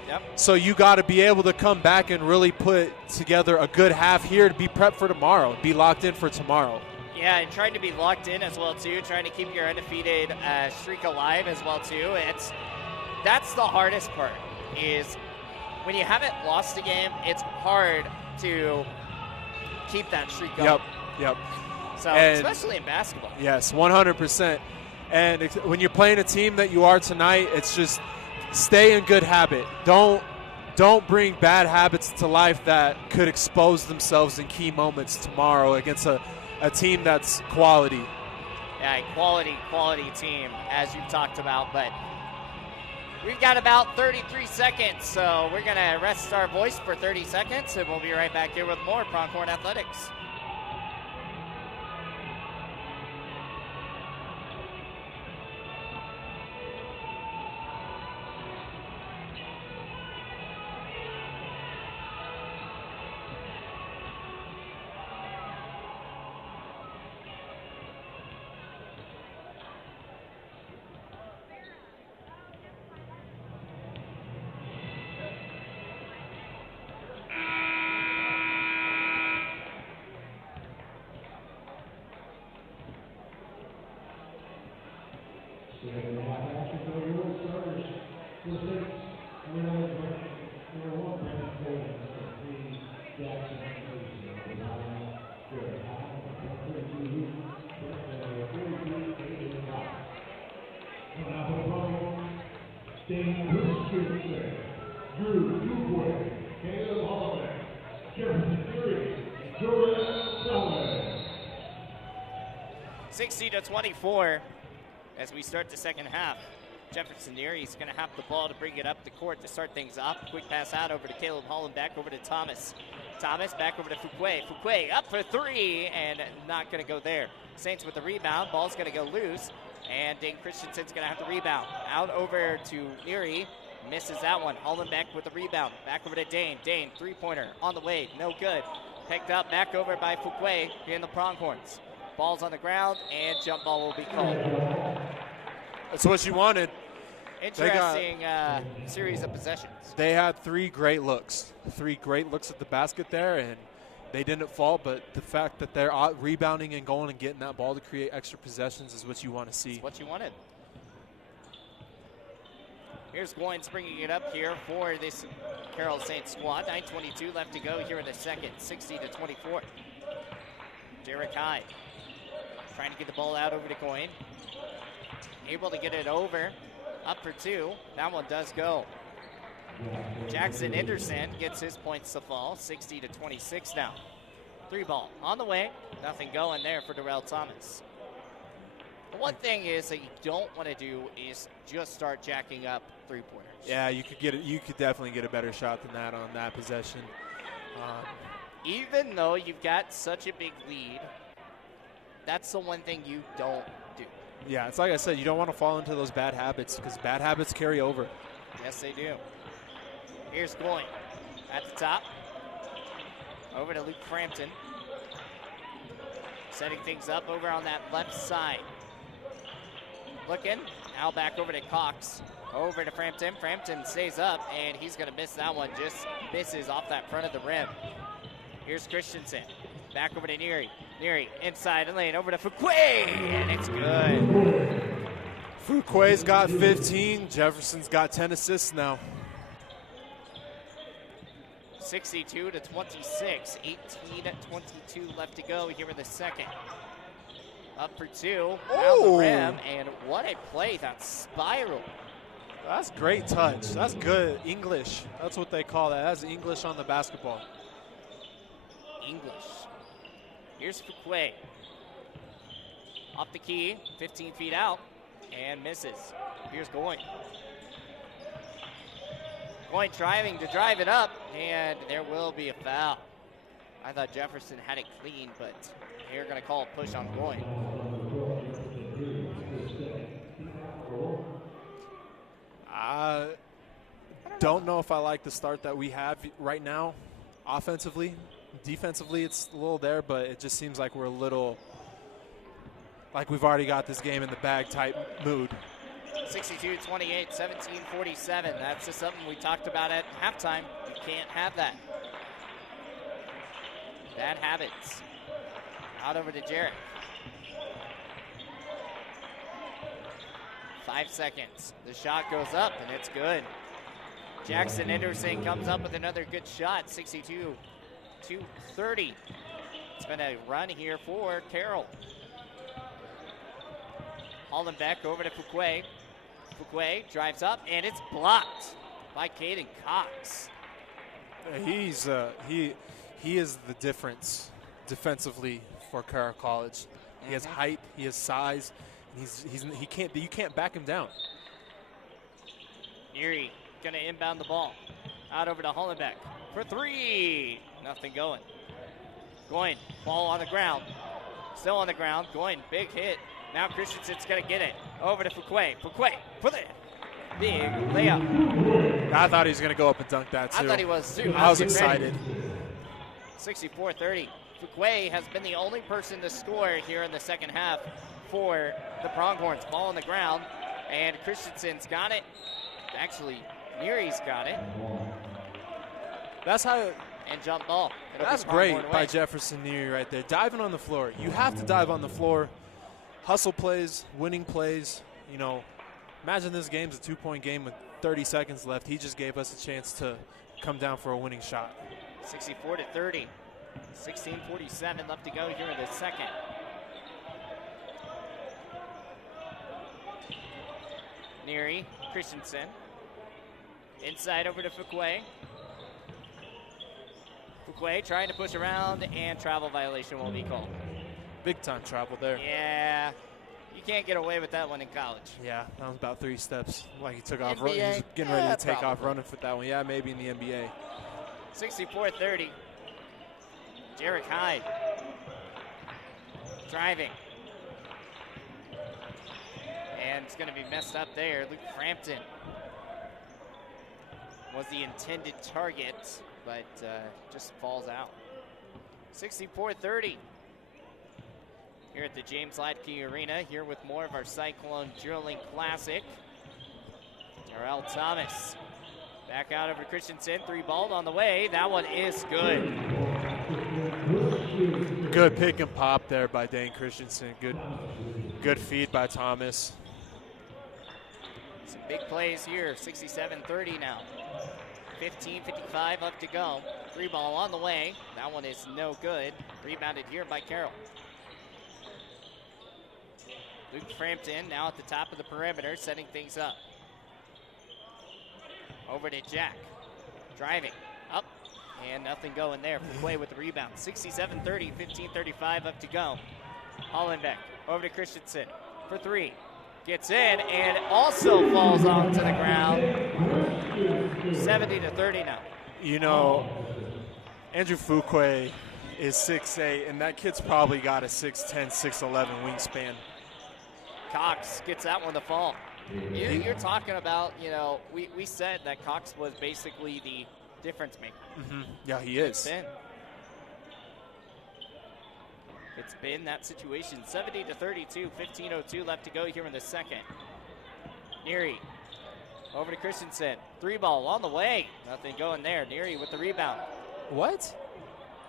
Yep. So you got to be able to come back and really put together a good half here to be prepped for tomorrow, be locked in for tomorrow. Yeah, and trying to be locked in as well, too, trying to keep your undefeated streak alive as well, too. That's the hardest part is when you haven't lost a game, it's hard to keep that streak going. Yep. So, especially in basketball. Yes, 100%. And when you're playing a team that you are tonight, it's just stay in good habit. Don't bring bad habits to life that could expose themselves in key moments tomorrow against a team that's quality. Yeah, quality team, as you've talked about. But we've got about 33 seconds, so we're going to rest our voice for 30 seconds, and we'll be right back here with more Pronghorn Athletics. Dane Christensen, Drew Dubois, Caleb Holladay, Jefferson Fury, and Jordan Sellers. 60-24 as we start the second half. Jefferson Neary is going to have the ball to bring it up the court to start things off. Quick pass out over to Caleb Holland, back over to Thomas. Thomas back over to Fuquay. Fuquay up for three and not going to go there. Saints with the rebound. Ball's going to go loose. And Dane Christensen's going to have the rebound. Out over to Neary. Misses that one. Holland back with the rebound. Back over to Dane. Dane, three-pointer on the way. No good. Picked up back over by Fuquay in the Pronghorns. Ball's on the ground and jump ball will be called. That's what you wanted. Interesting series of possessions. They had three great looks at the basket there, and they didn't fall, but the fact that they're rebounding and going and getting that ball to create extra possessions is what you want to see. It's what you wanted. Here's Goins bringing it up here for this Carroll Saints squad. 9:22 left to go here in the second, 60-24. Jarek High trying to get the ball out over to Goin. Able to get it over. Up for two. That one does go. Jackson Henderson gets his points to fall. 60-26 now. Three ball on the way. Nothing going there for Darrell Thomas. The one thing is that you don't want to do is just start jacking up three-pointers. Yeah, you could get it. You could definitely get a better shot than that on that possession. Even though you've got such a big lead, that's the one thing you don't do. Yeah, it's like I said, you don't want to fall into those bad habits because bad habits carry over. Yes, they do. Here's Goin at the top. Over to Luke Frampton. Setting things up over on that left side. Looking, now back over to Cox. Over to Frampton. Frampton stays up, and he's going to miss that one. Just misses off that front of the rim. Here's Christensen. Back over to Neary. Neary inside the lane. Over to Fuquay, and it's good. Fuquay's got 15. Jefferson's got 10 assists now. 62-26. 18-22 left to go here in the second. Up for two. Down the rim, and what a play. That spiral. That's great touch. That's good English. That's what they call that. That's English on the basketball. English. Here's Fuquay. Off the key, 15 feet out, and misses. Here's Goin. Goin trying to drive it up, and there will be a foul. I thought Jefferson had it clean, but they're going to call a push on Goin. I don't know if I like the start that we have right now offensively. Defensively, it's a little there, but it just seems like we're a little like we've already got this game in the bag type mood. 62-28, 17-47. That's just something we talked about at halftime. You can't have that. Bad habits. Out over to Jarrett. 5 seconds. The shot goes up, and it's good. Jackson Henderson comes up with another good shot. 62-30. It's been a run here for Carroll. Holland back over to Fuquay. Fuquay drives up, and it's blocked by Caden Cox. He is the difference defensively for Carroll College. He has height, he has size, and you can't back him down. Erie gonna inbound the ball. Out over to Hollenbeck for three. Nothing going. Goin, ball on the ground. Still on the ground. Goin, big hit. Now Christensen's gonna get it. Over to Fuquay. Fuquay for the big layup. I thought he was gonna go up and dunk that too. I thought he was too. I was excited. 64-30. Fuquay has been the only person to score here in the second half for the Pronghorns. Ball on the ground, and Christensen's got it. Actually, Neary's got it. That's how. And jump ball. That's great by Jefferson Neary right there. Diving on the floor. You have to dive on the floor. Hustle plays, winning plays. You know, imagine this game's a 2-point game with 30 seconds left. He just gave us a chance to come down for a winning shot. 64-30. 16:47 left to go here in the second. Neary, Christensen, Inside over to Fuquay. Fuquay trying to push around, and travel violation will be called. Big time travel there. Yeah, you can't get away with that one in college. Yeah, that was about 3 steps. Like he took off, NBA, he was getting ready to take probably. off running for that one. Yeah, maybe in the NBA. 64-30. Jarek Hyde driving. And it's going to be messed up there. Luke Frampton was the intended target, but just falls out. 64-30. Here at the James Latke Arena, here with more of our Cyclone Drilling Classic. Darrell Thomas back out over Christensen. 3-balled on the way. That one is good. Good pick and pop there by Dane Christensen. Good feed by Thomas. Some big plays here. 67-30 now. 15:55 left to go. 3-ball on the way. That one is no good. Rebounded here by Carroll. Luke Frampton now at the top of the perimeter, setting things up. Over to Jack. Driving. Up. And nothing going there. Fuquay with the rebound. 67-30, 15:35 up to go. Hollenbeck over to Christensen for 3. Gets in and also falls onto the ground. 70-30 now. You know, Andrew Fuquay is 6'8", and that kid's probably got a 6'10", 6'11" wingspan. Cox gets that one to fall. You're talking about, you know, we said that Cox was basically the difference maker. Mm-hmm. Yeah, he is. It's been that situation. 70-32, 15:02 left to go here in the second. Neary over to Christensen. 3-ball on the way. Nothing going there. Neary with the rebound. What?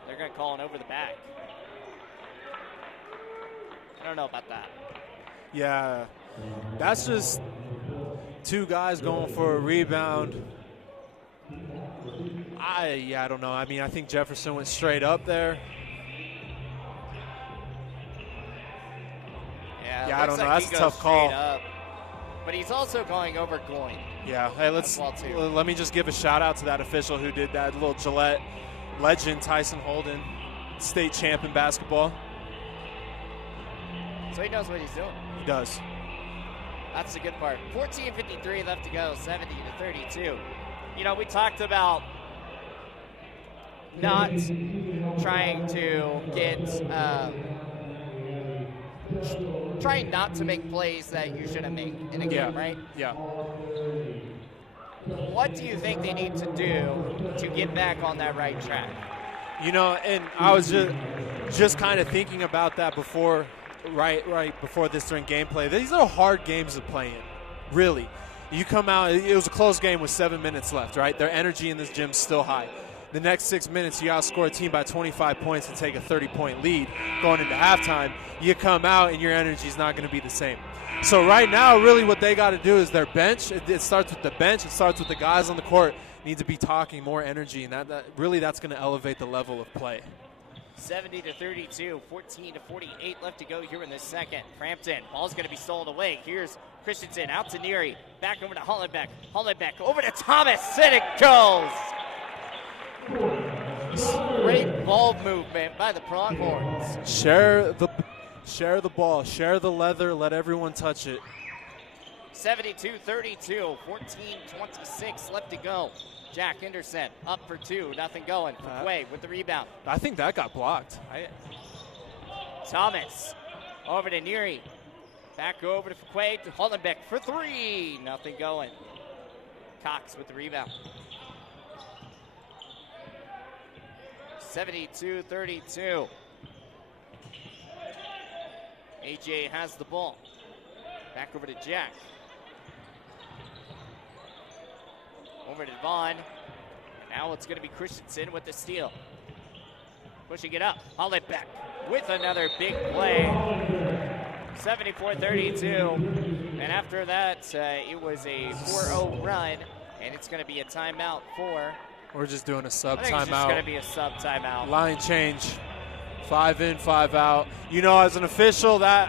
They're going to call it over the back. I don't know about that. Yeah, that's just 2 guys going for a rebound. I don't know. I mean, I think Jefferson went straight up there. Yeah, I don't know. That's a tough call. Up, but he's also going over Gloin. Yeah. Hey, let me just give a shout out to that official who did that. Little Gillette legend, Tyson Holden, state champ in basketball. So he knows what he's doing. He does. That's the good part. 14:53 left to go, 70-32. You know, we talked about not trying to trying not to make plays that you shouldn't make in a game, right? Yeah. What do you think they need to do to get back on that right track? You know, and I was just kind of thinking about that before. Right before this during gameplay. These are hard games to play in, really. You come out, it was a close game with 7 minutes left, right? Their energy in this gym is still high. The next 6 minutes, you outscore a team by 25 points and take a 30-point lead going into halftime. You come out and your energy is not going to be the same. So right now, really what they got to do is their bench. It starts with the bench. It starts with the guys on the court need to be talking more energy, and that's going to elevate the level of play. 70-32, 14-48 left to go here in the second. Frampton, ball's going to be stolen away. Here's Christensen out to Neary, back over to Hollenbeck. Hollenbeck over to Thomas, and it goes. Great ball movement by the Pronghorns. Share the ball, share the leather, let everyone touch it. 72-32, 14:26 left to go. Jack Henderson up for 2, nothing going. Fuquay with the rebound. I think that got blocked. Thomas over to Neary. Back over to Fuquay to Hollenbeck for 3, nothing going. Cox with the rebound. 72-32. AJ has the ball. Back over to Jack. Over to Vaughn. And now it's going to be Christensen with the steal. Pushing it up. Hollenbeck with another big play. 74-32. And after that, it was a 4-0 run. And it's going to be a timeout for... We're just doing a sub I think timeout. It's just going to be a sub timeout. Line change. 5 in, 5 out. You know, as an official, that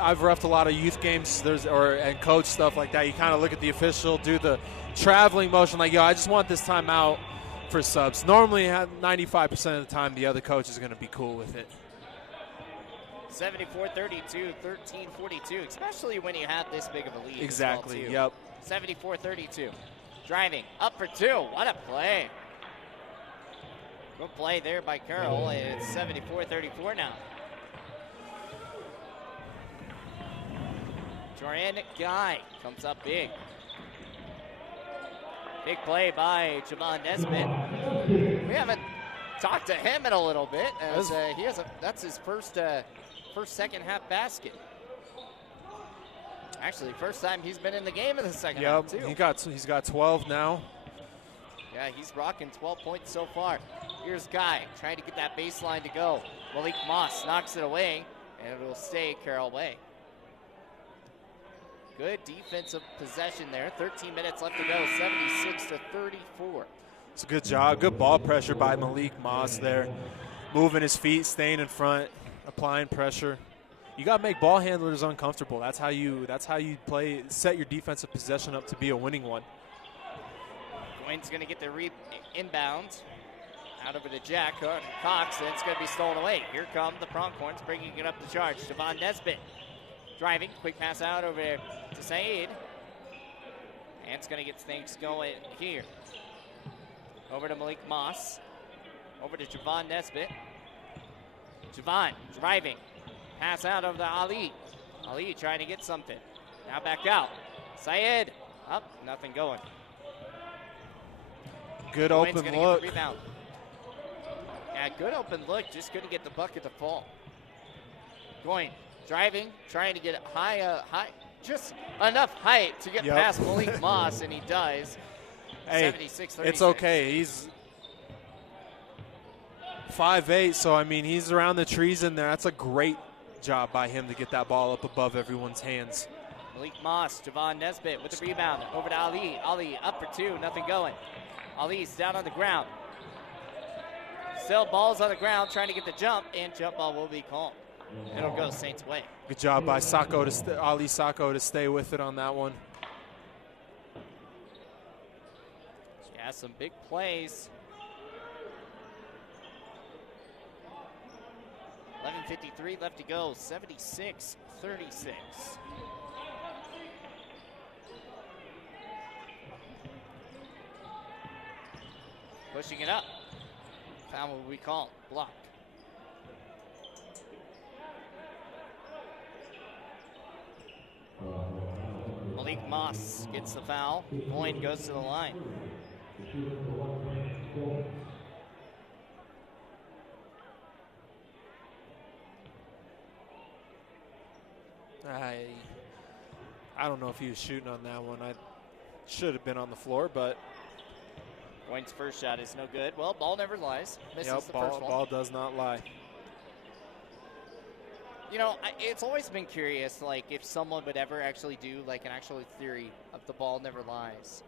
I've reffed a lot of youth games and coach stuff like that. You kind of look at the official, do the traveling motion, like, yo, I just want this time out for subs. Normally, 95% of the time, the other coach is going to be cool with it. 74-32, 13-42, especially when you have this big of a lead. Exactly, as well, yep. 74-32. Driving, up for two. What a play. Good play there by Carroll. It's 74-34 now. Jordan Guy comes up big. Big play by Javon Nesbitt. We haven't talked to him in a little bit, as that's his first second half basket. Actually, first time he's been in the game in the second half too. He's got 12 now. Yeah, he's rocking 12 points so far. Here's Guy trying to get that baseline to go. Malik Moss knocks it away, and it will stay Carroll way. Good defensive possession there. 13 minutes left to go, 76-34. It's a good job. Good ball pressure by Malik Moss there. Moving his feet, staying in front, applying pressure. You got to make ball handlers uncomfortable. That's how you play, set your defensive possession up to be a winning one. Wayne's going to get the inbound. Out over to Jack Cox, and it's going to be stolen away. Here come the Pronghorns bringing it up the charge. Javon Nesbitt driving, quick pass out over to Saeed. And it's going to get things going here. Over to Malik Moss. Over to Javon Nesbitt. Javon driving. Pass out over to Ali. Ali trying to get something. Now back out. Syed. Up, nothing going. Good open look. Get the rebound. Yeah, good open look. Just couldn't get the bucket to fall. Going, driving, trying to get high, just enough height to get past Malik Moss, and he does. Hey, 76-36. It's okay. He's 5'8", so, I mean, he's around the trees in there. That's a great job by him to get that ball up above everyone's hands. Malik Moss, Javon Nesbitt with the rebound. Over to Ali. Ali up for two, nothing going. Ali's down on the ground. Still balls on the ground, trying to get the jump, and jump ball will be called. It'll go Saints' way. Good job by Ali Sacco to stay with it on that one. Yeah, some big plays. 11:53 left to go, 76-36. Pushing it up. Foul will be called. Blocked. Malik Moss gets the foul. Boyne goes to the line. I don't know if he was shooting on that one. I should have been on the floor, but Boyne's first shot is no good. Well, ball never lies. Misses the first one. Ball does not lie. You know, it's always been curious, like, if someone would ever actually do, like, an actual theory of the ball never lies.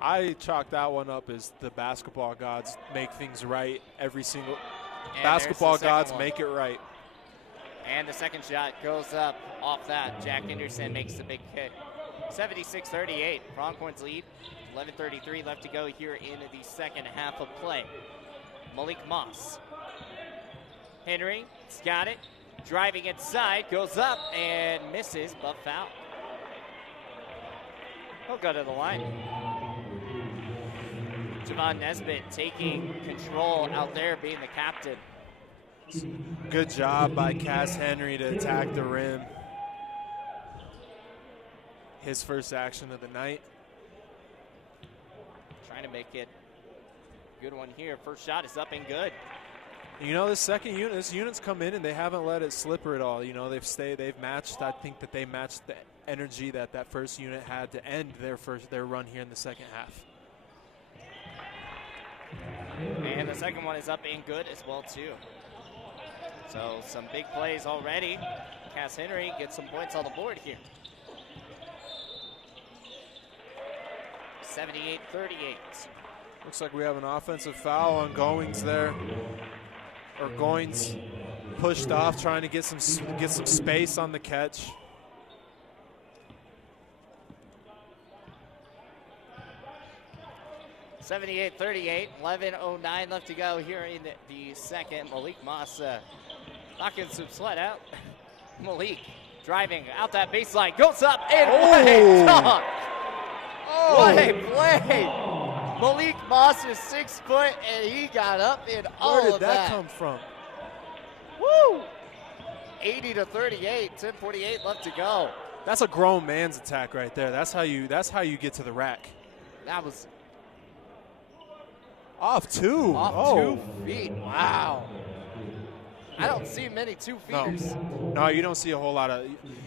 I chalk that one up as the basketball gods make things right every single. And basketball gods one. make it right. And the second shot goes up off that. Jack Henderson makes the big hit. 76-38. Pronghorns lead. 11:33 left to go here in the second half of play. Malik Moss. Henry's got it. Driving inside. Goes up and misses, but foul. He'll go to the line. Javon Nesbitt taking control out there, being the captain. Good job by Cass Henry to attack the rim. His first action of the night. Trying to make it a good one here. First shot is up and good. You know, this unit's come in and they haven't let it slipper at all. You know, they've matched. I think that they matched the energy that first unit had to end their run here in the second half. And the second one is up and good as well too. So some big plays already. Cass Henry gets some points on the board here. 78-38. Looks like we have an offensive foul on Goings there. or Goins pushed off, trying to get some space on the catch. (78-38), 11:09 left to go here in the second. Malik Moss knocking some sweat out. Malik driving out that baseline, goes up and what a dunk! What a play! Malik Moss is 6 foot and he got up in all of that. Where did that come from? Woo! 80-38, 10:48 left to go. That's a grown man's attack right there. That's how you get to the rack. That was off 2. off 2 feet. Wow. I don't see many 2-feeters. No, you don't see a whole lot of.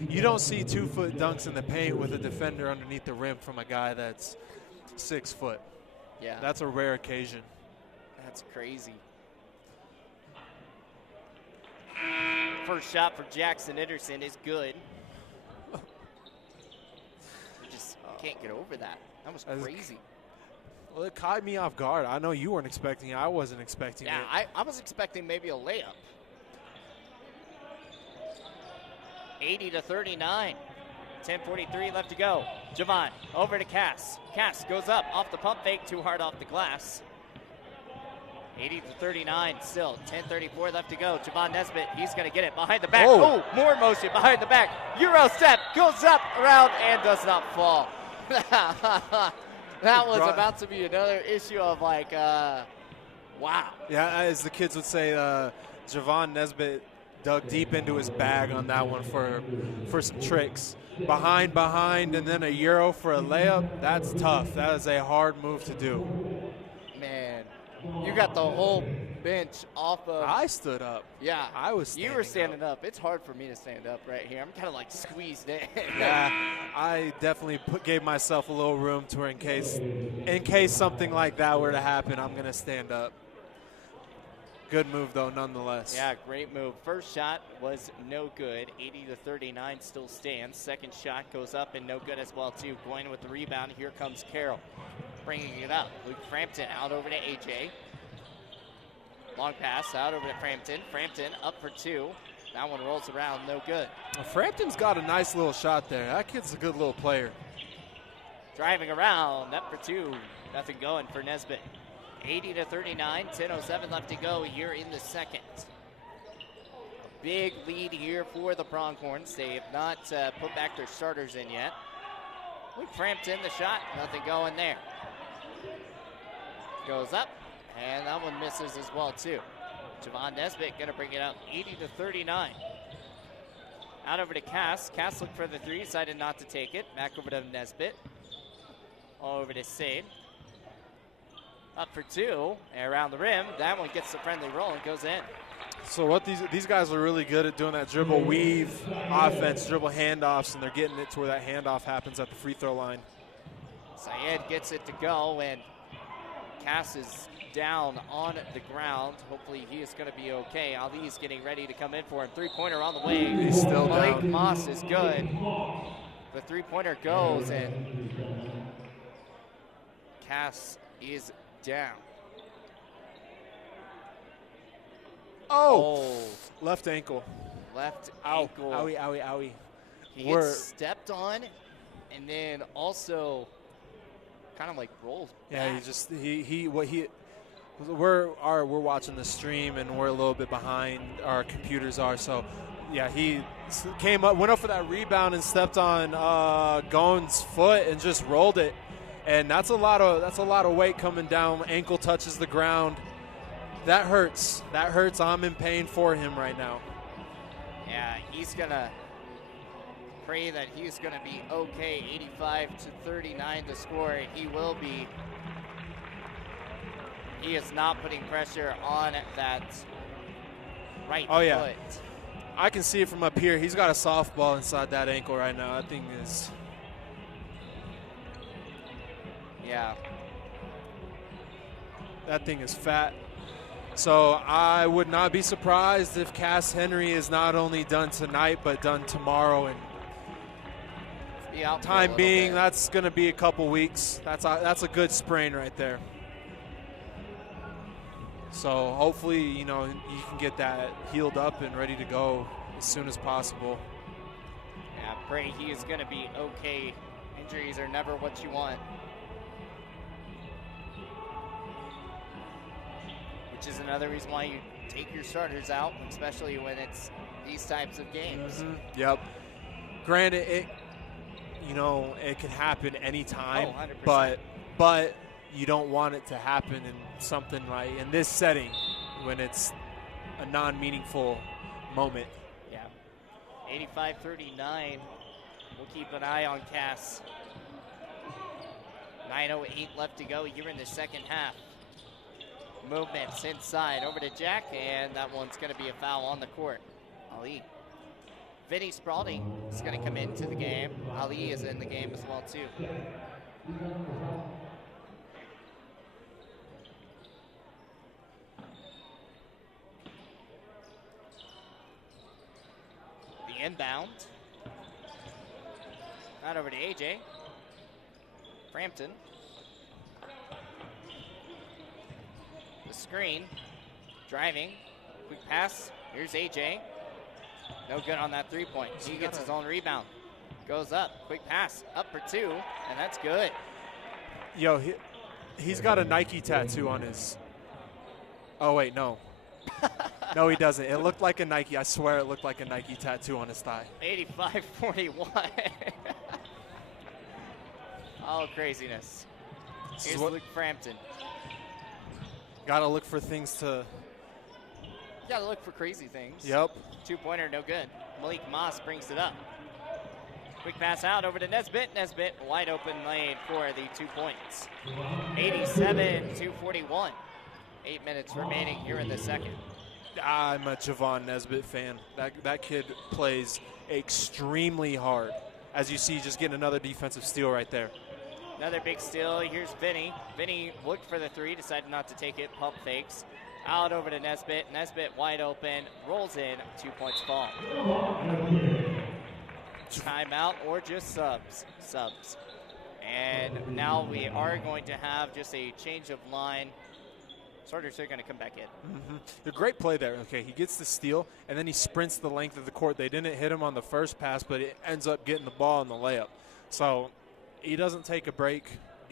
You don't see 2-foot dunks in the paint with a defender underneath the rim from a guy that's 6 foot. Yeah. That's a rare occasion. That's crazy. First shot for Jackson Anderson is good. You just can't get over that. That was crazy. Well, it caught me off guard. I know you weren't expecting it. I wasn't expecting it. Yeah, I was expecting maybe a layup. 80-39. 10:43 left to go. Javon over to Cass. Cass goes up off the pump fake, too hard off the glass. 80-39 still. 10:34 left to go. Javon Nesbitt, he's going to get it behind the back. Oh, more motion behind the back. Euro step, goes up, around, and does not fall. That was about to be another issue of like, wow. Yeah, as the kids would say, Javon Nesbitt dug deep into his bag on that one for some tricks. Behind, and then a Euro for a layup, that's tough. That is a hard move to do. Man, you got the whole bench off of. I stood up. Yeah. I was You were standing up. It's hard for me to stand up right here. I'm kind of like squeezed in. Yeah, I definitely gave myself a little room to where in case something like that were to happen, I'm going to stand up. Good move, though, nonetheless. Yeah, great move. First shot was no good. 80-39 still stands. Second shot goes up and no good as well, too. Going with the rebound. Here comes Carroll, bringing it up. Luke Frampton out over to AJ. Long pass out over to Frampton. Frampton up for 2. That one rolls around, no good. Well, Frampton's got a nice little shot there. That kid's a good little player. Driving around, up for 2. Nothing going for Nesbitt. 80-39, 10:07 left to go here in the second. A big lead here for the Pronghorns. They have not put back their starters in yet. Luke Frampton, the shot, nothing going there. Goes up, and that one misses as well, too. Javon Nesbitt going to bring it up, 80-39. Out over to Cass. Cass looked for the 3, decided not to take it. Back over to Nesbitt. Over to Sade. Up for 2, and around the rim. That one gets the friendly roll and goes in. So what these guys are really good at doing that dribble weave offense, dribble handoffs, and they're getting it to where that handoff happens at the free throw line. Syed gets it to go, and Cass is down on the ground. Hopefully he is going to be okay. Ali is getting ready to come in for him. Three-pointer on the way. He's still Malik down. Moss is good. The three-pointer goes, and Cass is down. Oh! Left ankle. Left Ow. ankle. Owie, owie, owie. He gets stepped on, and then also kind of like rolls Yeah, back. we're watching the stream and we're a little bit behind. Our computers are, so yeah, he went up for that rebound and stepped on Gone's foot and just rolled it. And that's a lot of weight coming down. Ankle touches the ground. That hurts. That hurts. I'm in pain for him right now. Yeah, he's gonna pray that he's gonna be okay. 85-39 to score, and he will be. He is not putting pressure on that right Oh, yeah. foot. I can see it from up here. He's got a softball inside that ankle right now. That thing is. Yeah. That thing is fat. So I would not be surprised if Cass Henry is not only done tonight, but done tomorrow. And Be out for a time little being, bit. that's going to be a couple weeks. That's a good sprain right there. So hopefully, you know, you can get that healed up and ready to go as soon as possible. Yeah, pray he is going to be okay. Injuries are never what you want. Which is another reason why you take your starters out, especially when it's these types of games. Yep. Granted, it can happen anytime, 100%. but you don't want it to happen in something like in this setting when it's a non-meaningful moment. Yeah. 85-39. We'll keep an eye on Cass. 9:08 left to go here in the second half. Movements inside over to Jack, and that one's going to be a foul on the court. Ali. Vinny Spalding is going to come into the game. Ali is in the game as well, too. The inbound. Not over to AJ. Frampton. The screen. Driving. Quick pass. Here's AJ. No good on that three-point. He gets his own rebound. Goes up. Quick pass. Up for two. And that's good. Yo, he's got a Nike tattoo on his. Oh, wait, no. No, he doesn't. It looked like a Nike. I swear it looked like a Nike tattoo on his thigh. 85-41. Oh, craziness. Here's Luke Frampton. Got to look for things to. You got to look for crazy things. Yep. Two-pointer, no good. Malik Moss brings it up. Quick pass out over to Nesbitt. Nesbitt, wide open lane for the 2 points. 87-41. 8 minutes remaining here in the second. I'm a Javon Nesbitt fan. That kid plays extremely hard. As you see, just getting another defensive steal right there. Another big steal. Here's Vinny. Vinny looked for the three, decided not to take it. Pump fakes. Out over to Nesbitt. Nesbitt wide open. Rolls in. 2 points fall. Timeout or just subs. Subs. And now we are going to have just a change of line. Starters are going to come back in. A great play there. Okay, he gets the steal, and then he sprints the length of the court. They didn't hit him on the first pass, but it ends up getting the ball in the layup. So he doesn't take a break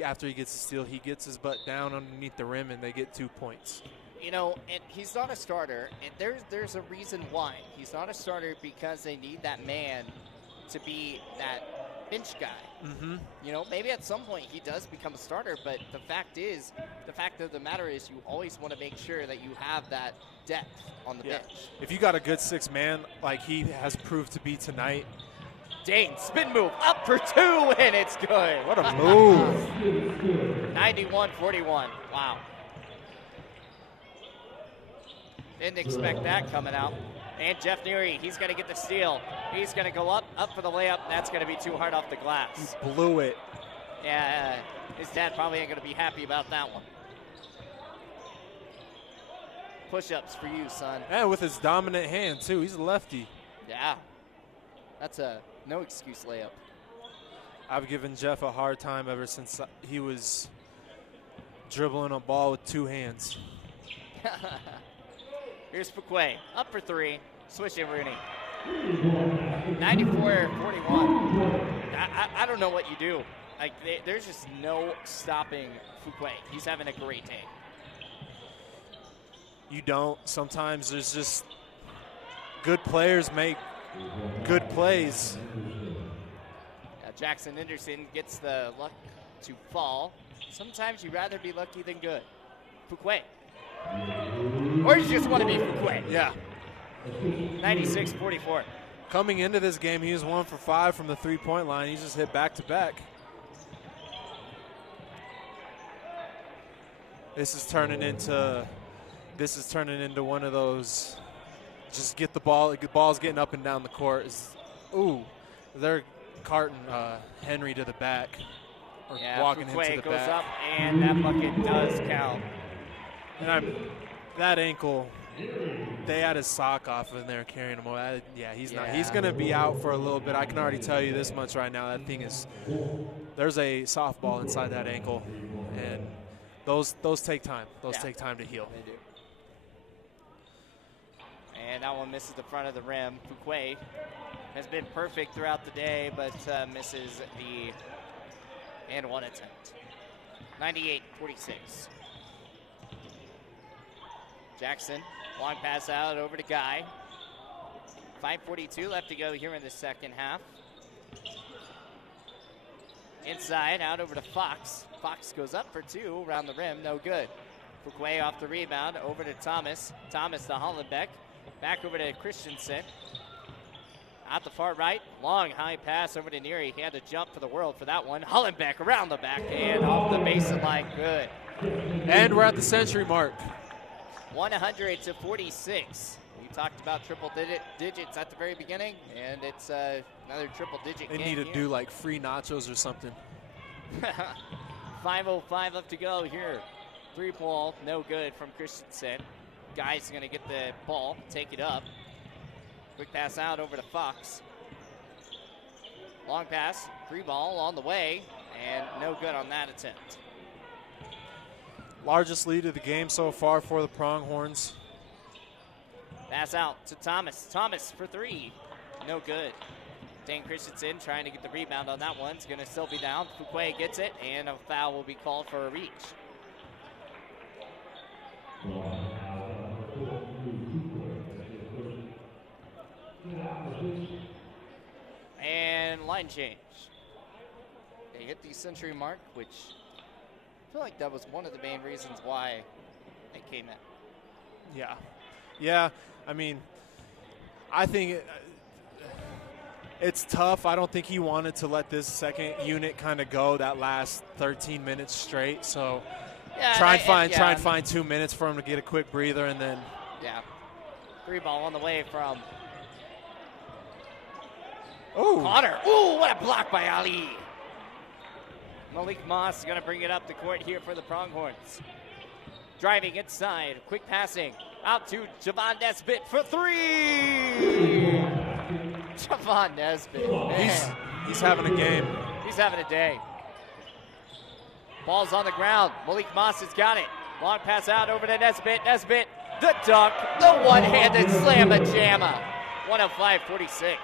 after he gets the steal. He gets his butt down underneath the rim, and they get 2 points. You know, and he's not a starter, and there's a reason why. He's not a starter because they need that man to be that bench guy. You know, maybe at some point he does become a starter, but the fact of the matter is you always want to make sure that you have that depth on the bench. If you got a good six man like he has proved to be tonight. Dane, spin move, up for two, and it's good. What a move. 91-41, wow. Didn't expect that coming out. And Jeff Neary, he's going to get the steal. He's going to go up for the layup. That's going to be too hard off the glass. He blew it. Yeah, his dad probably ain't going to be happy about that one. Push-ups for you, son. And with his dominant hand, too. He's a lefty. Yeah. That's a no-excuse layup. I've given Jeff a hard time ever since he was dribbling a ball with two hands. Here's Fuquay, up for three. Swish it, Rooney. 94-41. I don't know what you do. Like, there's just no stopping Fuquay. He's having a great day. You don't. Sometimes there's just good players make good plays. Jackson Henderson gets the luck to fall. Sometimes you'd rather be lucky than good. Fuquay. Or you just want to be Fuquay. Yeah. 96-44. Coming into this game, he was 1 for 5 from the three-point line. He just hit back-to-back. This is turning into one of those. Just get the ball. The ball's getting up and down the court. Ooh, they're carting Henry to the back, or walking Fuquay into the goes back. up, and that bucket does count. And that ankle, they had his sock off and they're carrying him away. He's not. He's going to be out for a little bit. I can already tell you this much right now. That thing is, there's a softball inside that ankle, and those take time. Those take time to heal. They do. And that one misses the front of the rim. Fuquay has been perfect throughout the day, but misses the and one attempt. 98-46. Jackson, long pass out over to Guy. 5:42 left to go here in the second half. Inside, out over to Fox. Fox goes up for two, around the rim, no good. Fuquay off the rebound, over to Thomas. Thomas to Hollenbeck. Back over to Christensen. Out the far right, long high pass over to Neary. He had to jump for the world for that one. Hollenbeck around the backhand, off the baseline, good. And we're at the century mark. 100-46. We talked about triple digits at the very beginning, and it's another triple digit They game need to here. do like free nachos or something. 5:05 left to go here. Three ball, no good from Christensen. Guy's going to get the ball, take it up. Quick pass out over to Fox. Long pass, free ball on the way, and no good on that attempt. Largest lead of the game so far for the Pronghorns. Pass out to Thomas. Thomas for three, no good. Dane Christensen trying to get the rebound on that one. It's going to still be down. Fuquay gets it, and a foul will be called for a reach. And line change. They hit the century mark, which I feel like that was one of the main reasons why it came in. Yeah. I mean, I think it's tough. I don't think he wanted to let this second unit kind of go that last 13 minutes straight. So try and find 2 minutes for him to get a quick breather, and then Free ball on the way from oh, Connor. Ooh, what a block by Ali. Malik Moss is going to bring it up the court here for the Pronghorns. Driving inside, quick passing out to Javon Nesbitt for three. Javon Nesbitt, man. he's having a game. He's having a day. Ball's on the ground. Malik Moss has got it. Long pass out over to Nesbitt. Nesbitt, the dunk, the one-handed slamma-jamma. 105-46.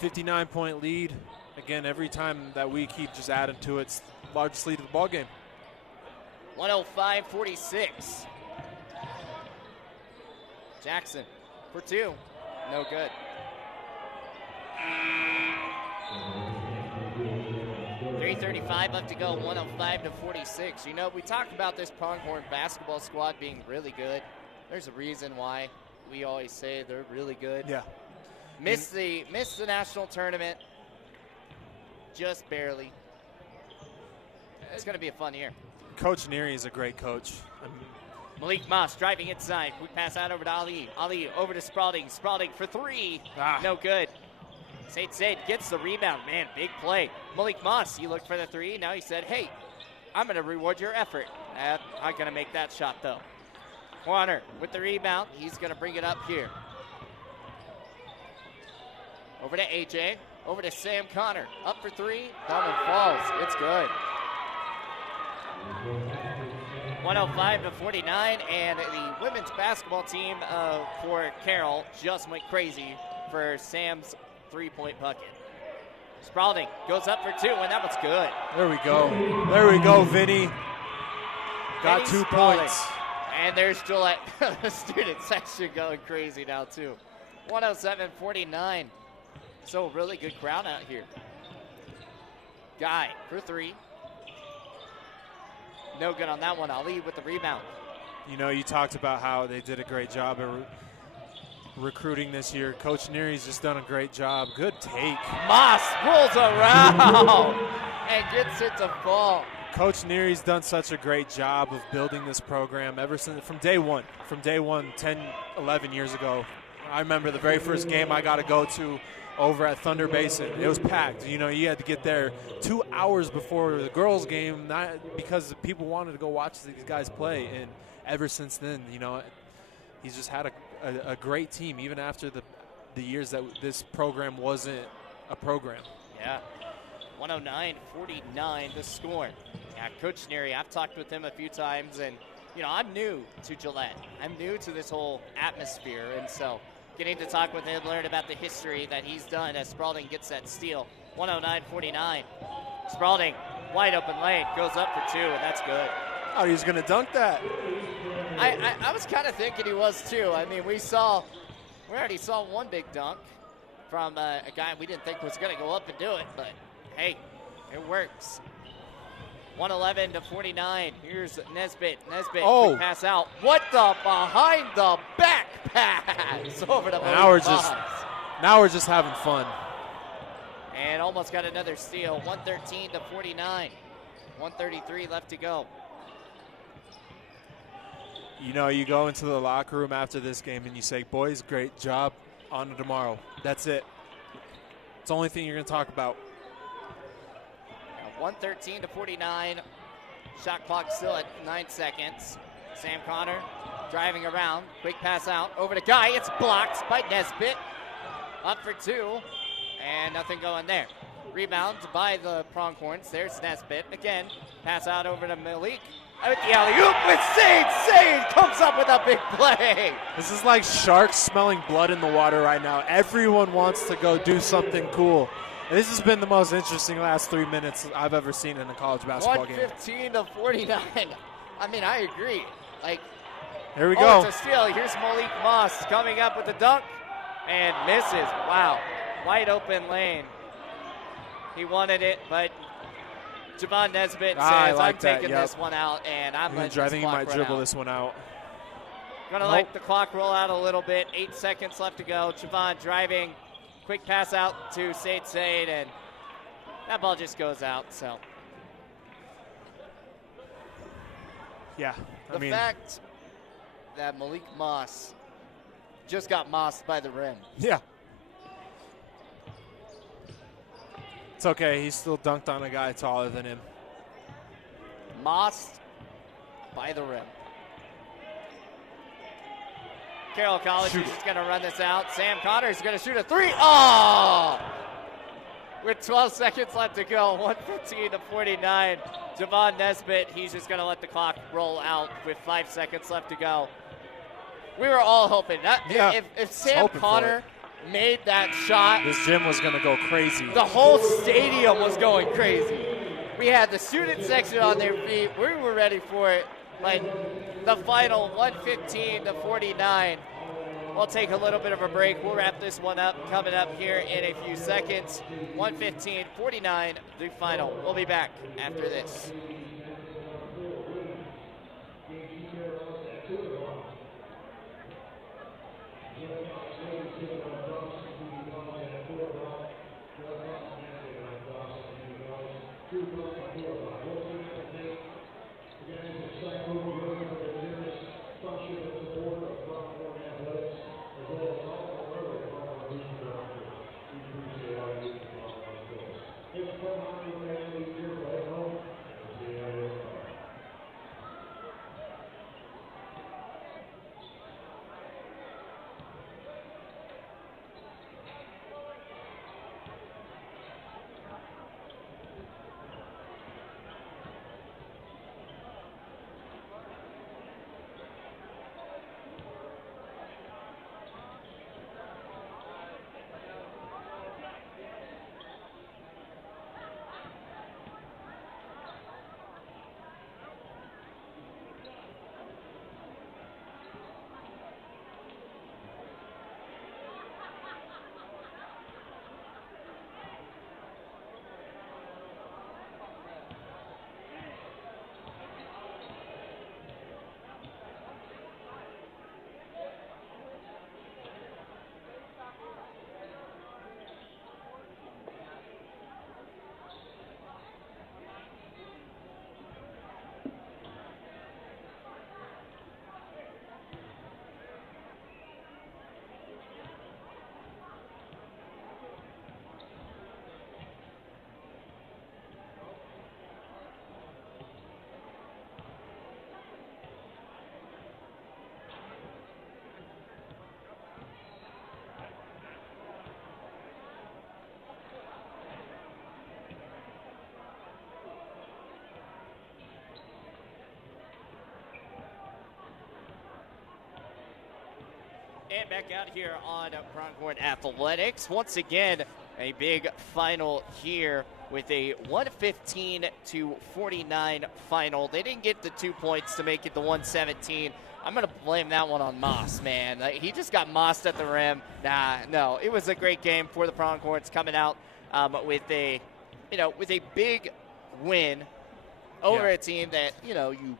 59-point lead. Again, every time that we keep just adding to it, it's the largest lead of the ball game. 105-46. Jackson for two. No good. .335 left to go, 105-46. You know, we talked about this Pronghorn basketball squad being really good. There's a reason why we always say they're really good. Yeah. Missed the national tournament just barely. It's going to be a fun year. Coach Neary is a great coach. Malik Moss driving inside. Quick pass out over to Ali. Ali over to Spalding. Spalding for three. No good. Said gets the rebound. Man, big play. Malik Moss, he looked for the three. Now he said, hey, I'm going to reward your effort. I'm going to make that shot, though. Warner with the rebound. He's going to bring it up here. Over to AJ. Over to Sam Connor. Up for three. Down and falls. It's good. 105-49, and the women's basketball team for Carroll just went crazy for Sam's three-point bucket. Spalding goes up for two, and that was good. There we go. There we go, Vinny. Got Vinny 2 Spalding. points. And there's Gillette, the student section going crazy now, too. 107-49. So a really good crowd out here. Guy for three. No good on that one. Ali with the rebound. You know, you talked about how they did a great job at recruiting this year. Coach Neary's just done a great job. Good take. Moss rolls around and gets it to fall. Coach Neary's done such a great job of building this program ever since from day one. From day one, 10, 11 years ago. I remember the very first game I got to go to over at Thunder Basin. It was packed. You know, you had to get there 2 hours before the girls' game, not because people wanted to go watch these guys play. And ever since then, you know, he's just had a great team, even after the years that this program wasn't a program. Yeah. 109-49 the score. Yeah, Coach Neary, I've talked with him a few times, and you know, I'm new to Gillette. I'm new to this whole atmosphere, and so getting to talk with him, learn about the history that he's done as Spalding gets that steal. 109-49. Spalding, wide open lane, goes up for 2, and that's good. Oh, he's going to dunk that. I was kind of thinking he was too. I mean, we already saw one big dunk from a guy we didn't think was going to go up and do it, but hey, it works. 111-49. Here's Nesbitt. Nesbitt, quick pass out. What the behind the back pass over to now we're just having fun. And almost got another steal. 113-49. 133 left to go. You know, you go into the locker room after this game and you say, boys, great job, on to tomorrow. That's it. It's the only thing you're going to talk about. 113-49. Shot clock still at 9 seconds. Sam Connor driving around. Quick pass out over to Guy. It's blocked by Nesbitt. Up for 2. And nothing going there. Rebound by the Pronghorns. There's Nesbitt. Again, pass out over to Malik. Out the alley-oop with Sade. Sade comes up with a big play. This is like sharks smelling blood in the water right now. Everyone wants to go do something cool. And this has been the most interesting last 3 minutes I've ever seen in a college basketball game. 115-49. I mean, I agree. Like, here we go. It's a steal. Here's Malik Moss coming up with the dunk and misses. Wow. Wide open lane. He wanted it, but Javon Nesbitt says, I'm taking this one out, and I'm letting this clock I think he might dribble out. this one out. Gonna let the clock roll out a little bit. 8 seconds left to go. Javon driving. Quick pass out to Sade, and that ball just goes out. So, yeah, the fact that Malik Moss just got mossed by the rim. Yeah. It's okay. He still dunked on a guy taller than him. Mossed by the rim. Carroll College is just going to run this out. Sam Connor is going to shoot a 3. Oh! With 12 seconds left to go, 115-49. Javon Nesbitt, he's just going to let the clock roll out with 5 seconds left to go. We were all hoping. If Sam Connor made that shot, this gym was going to go crazy. The whole stadium was going crazy. We had the student section on their feet. We were ready for it. But the final 115-49. We'll take a little bit of a break. We'll wrap this one up coming up here in a few seconds. 115-49, the final. We'll be back after this. And back out here on Pronghorn Athletics. Once again, a big final here with a 115-49 final. They didn't get the 2 points to make it the 117. I'm going to blame that one on Moss, man. Like, he just got mossed at the rim. No, it was a great game for the Pronghorns coming out with a big win over a team that, you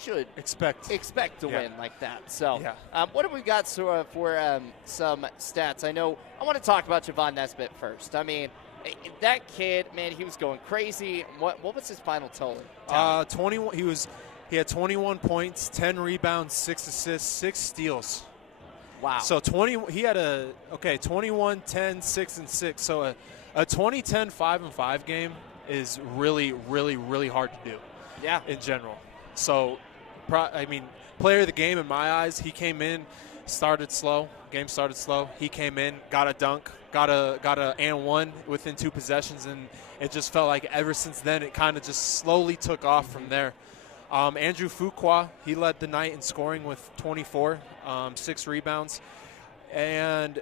should expect to win like that. So what have we got for some stats? I want to talk about Javon Nesbitt first. I mean, that kid, man, he was going crazy. What was his final total? 21. He had 21 points, 10 rebounds, 6 assists, 6 steals. Wow. So 21, 10, 6 and 6. So a 20-10 5-and-5 game is really, really, really hard to do. Yeah. In general. So player of the game in my eyes, he came in, started slow. Game started slow. He came in, got a dunk, got a and one within 2 possessions, and it just felt like ever since then it kind of just slowly took off from there. Andrew Fuqua, he led the night in scoring with 24, 6 rebounds, and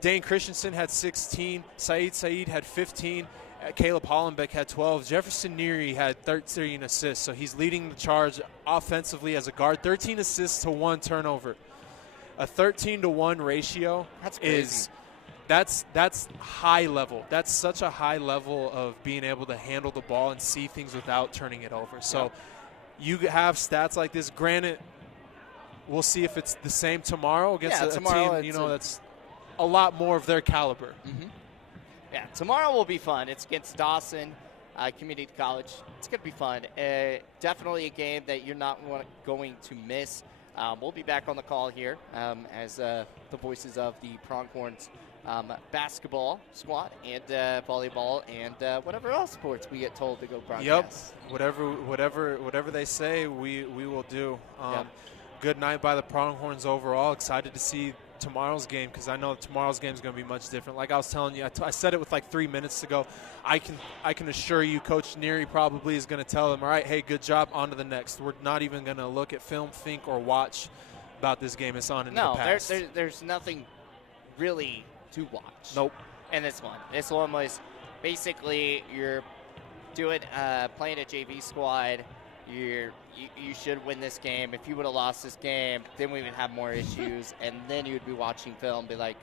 Dane Christensen had 16. Saeed had 15. Caleb Hollenbeck had 12. Jefferson Neary had 13 assists, so he's leading the charge offensively as a guard. 13 assists to 1 turnover. A 13-to-1 ratio. That's crazy. That's high level. That's such a high level of being able to handle the ball and see things without turning it over. So you have stats like this. Granted, we'll see if it's the same tomorrow against a team, that's a lot more of their caliber. Mm-hmm. Yeah, tomorrow will be fun. It's against Dawson Community College. It's going to be fun. Definitely a game that you're not going to miss. We'll be back on the call here as the voices of the Pronghorns basketball squad and volleyball and whatever else sports we get told to go broadcast. Yep, whatever they say, we will do. Good night by the Pronghorns overall. Excited to see tomorrow's game because I know tomorrow's game is going to be much different. Like I was telling you, I said it with like 3 minutes ago. I can assure you Coach Neary probably is going to tell them, all right, hey, good job, on to the next. We're not even going to look at film, think, or watch about this game. It's on into the past. There's nothing really to watch. Nope. And this one was basically you're doing playing a JV squad. You should win this game. If you would have lost this game, then we would have more issues, and then you would be watching film and be like,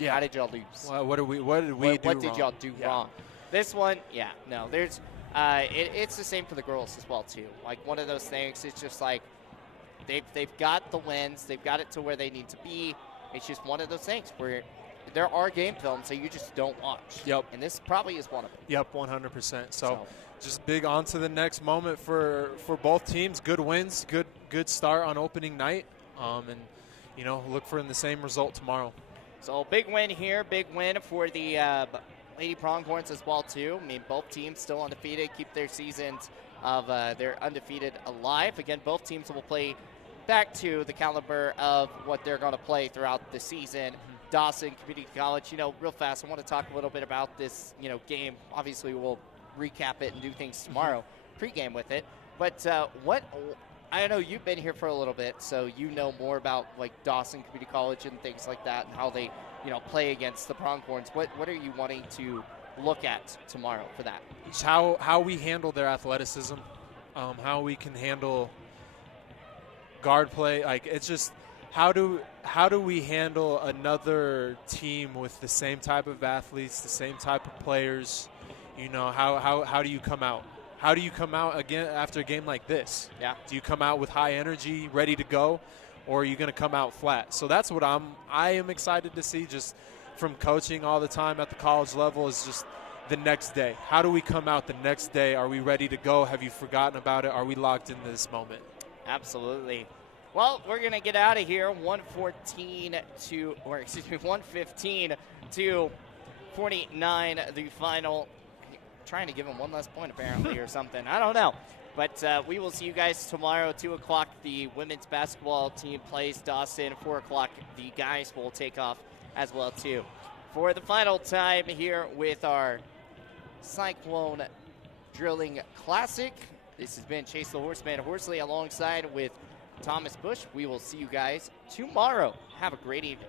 how did y'all lose? Well, what did we do What wrong? did y'all do wrong? This one, there's it's the same for the girls as well too. Like one of those things, it's just like they've got the wins, they've got it to where they need to be. It's just one of those things where there are game films that you just don't watch. Yep. And this probably is one of them. Yep, 100%. So just big on to the next moment for both teams. Good wins, good start on opening night, and look for the same result tomorrow. So big win here, big win for the Lady Pronghorns as well too. I mean, both teams still undefeated, keep their seasons of their undefeated alive. Again, both teams will play back to the caliber of what they're going to play throughout the season. Dawson Community College, real fast, I want to talk a little bit about this, game. Obviously, we'll recap it and do things tomorrow, pregame with it. But I know you've been here for a little bit, so you know more about like Dawson Community College and things like that, and how they, play against the Pronghorns. What are you wanting to look at tomorrow for that? It's how we handle their athleticism, how we can handle guard play. Like it's just how do we handle another team with the same type of athletes, the same type of players? How do you come out? How do you come out again after a game like this? Yeah. Do you come out with high energy, ready to go, or are you going to come out flat? So that's what I am excited to see just from coaching all the time at the college level is just the next day. How do we come out the next day? Are we ready to go? Have you forgotten about it? Are we locked into this moment? Absolutely. Well, we're going to get out of here 115 to 49, the final. Trying to give him one less point apparently or something. I don't know. But we will see you guys tomorrow, 2 o'clock. The women's basketball team plays Dawson. 4 o'clock, the guys will take off as well, too. For the final time here with our Cyclone Drilling Classic, this has been Chase the Horseman Horsley alongside with Thomas Bush. We will see you guys tomorrow. Have a great evening.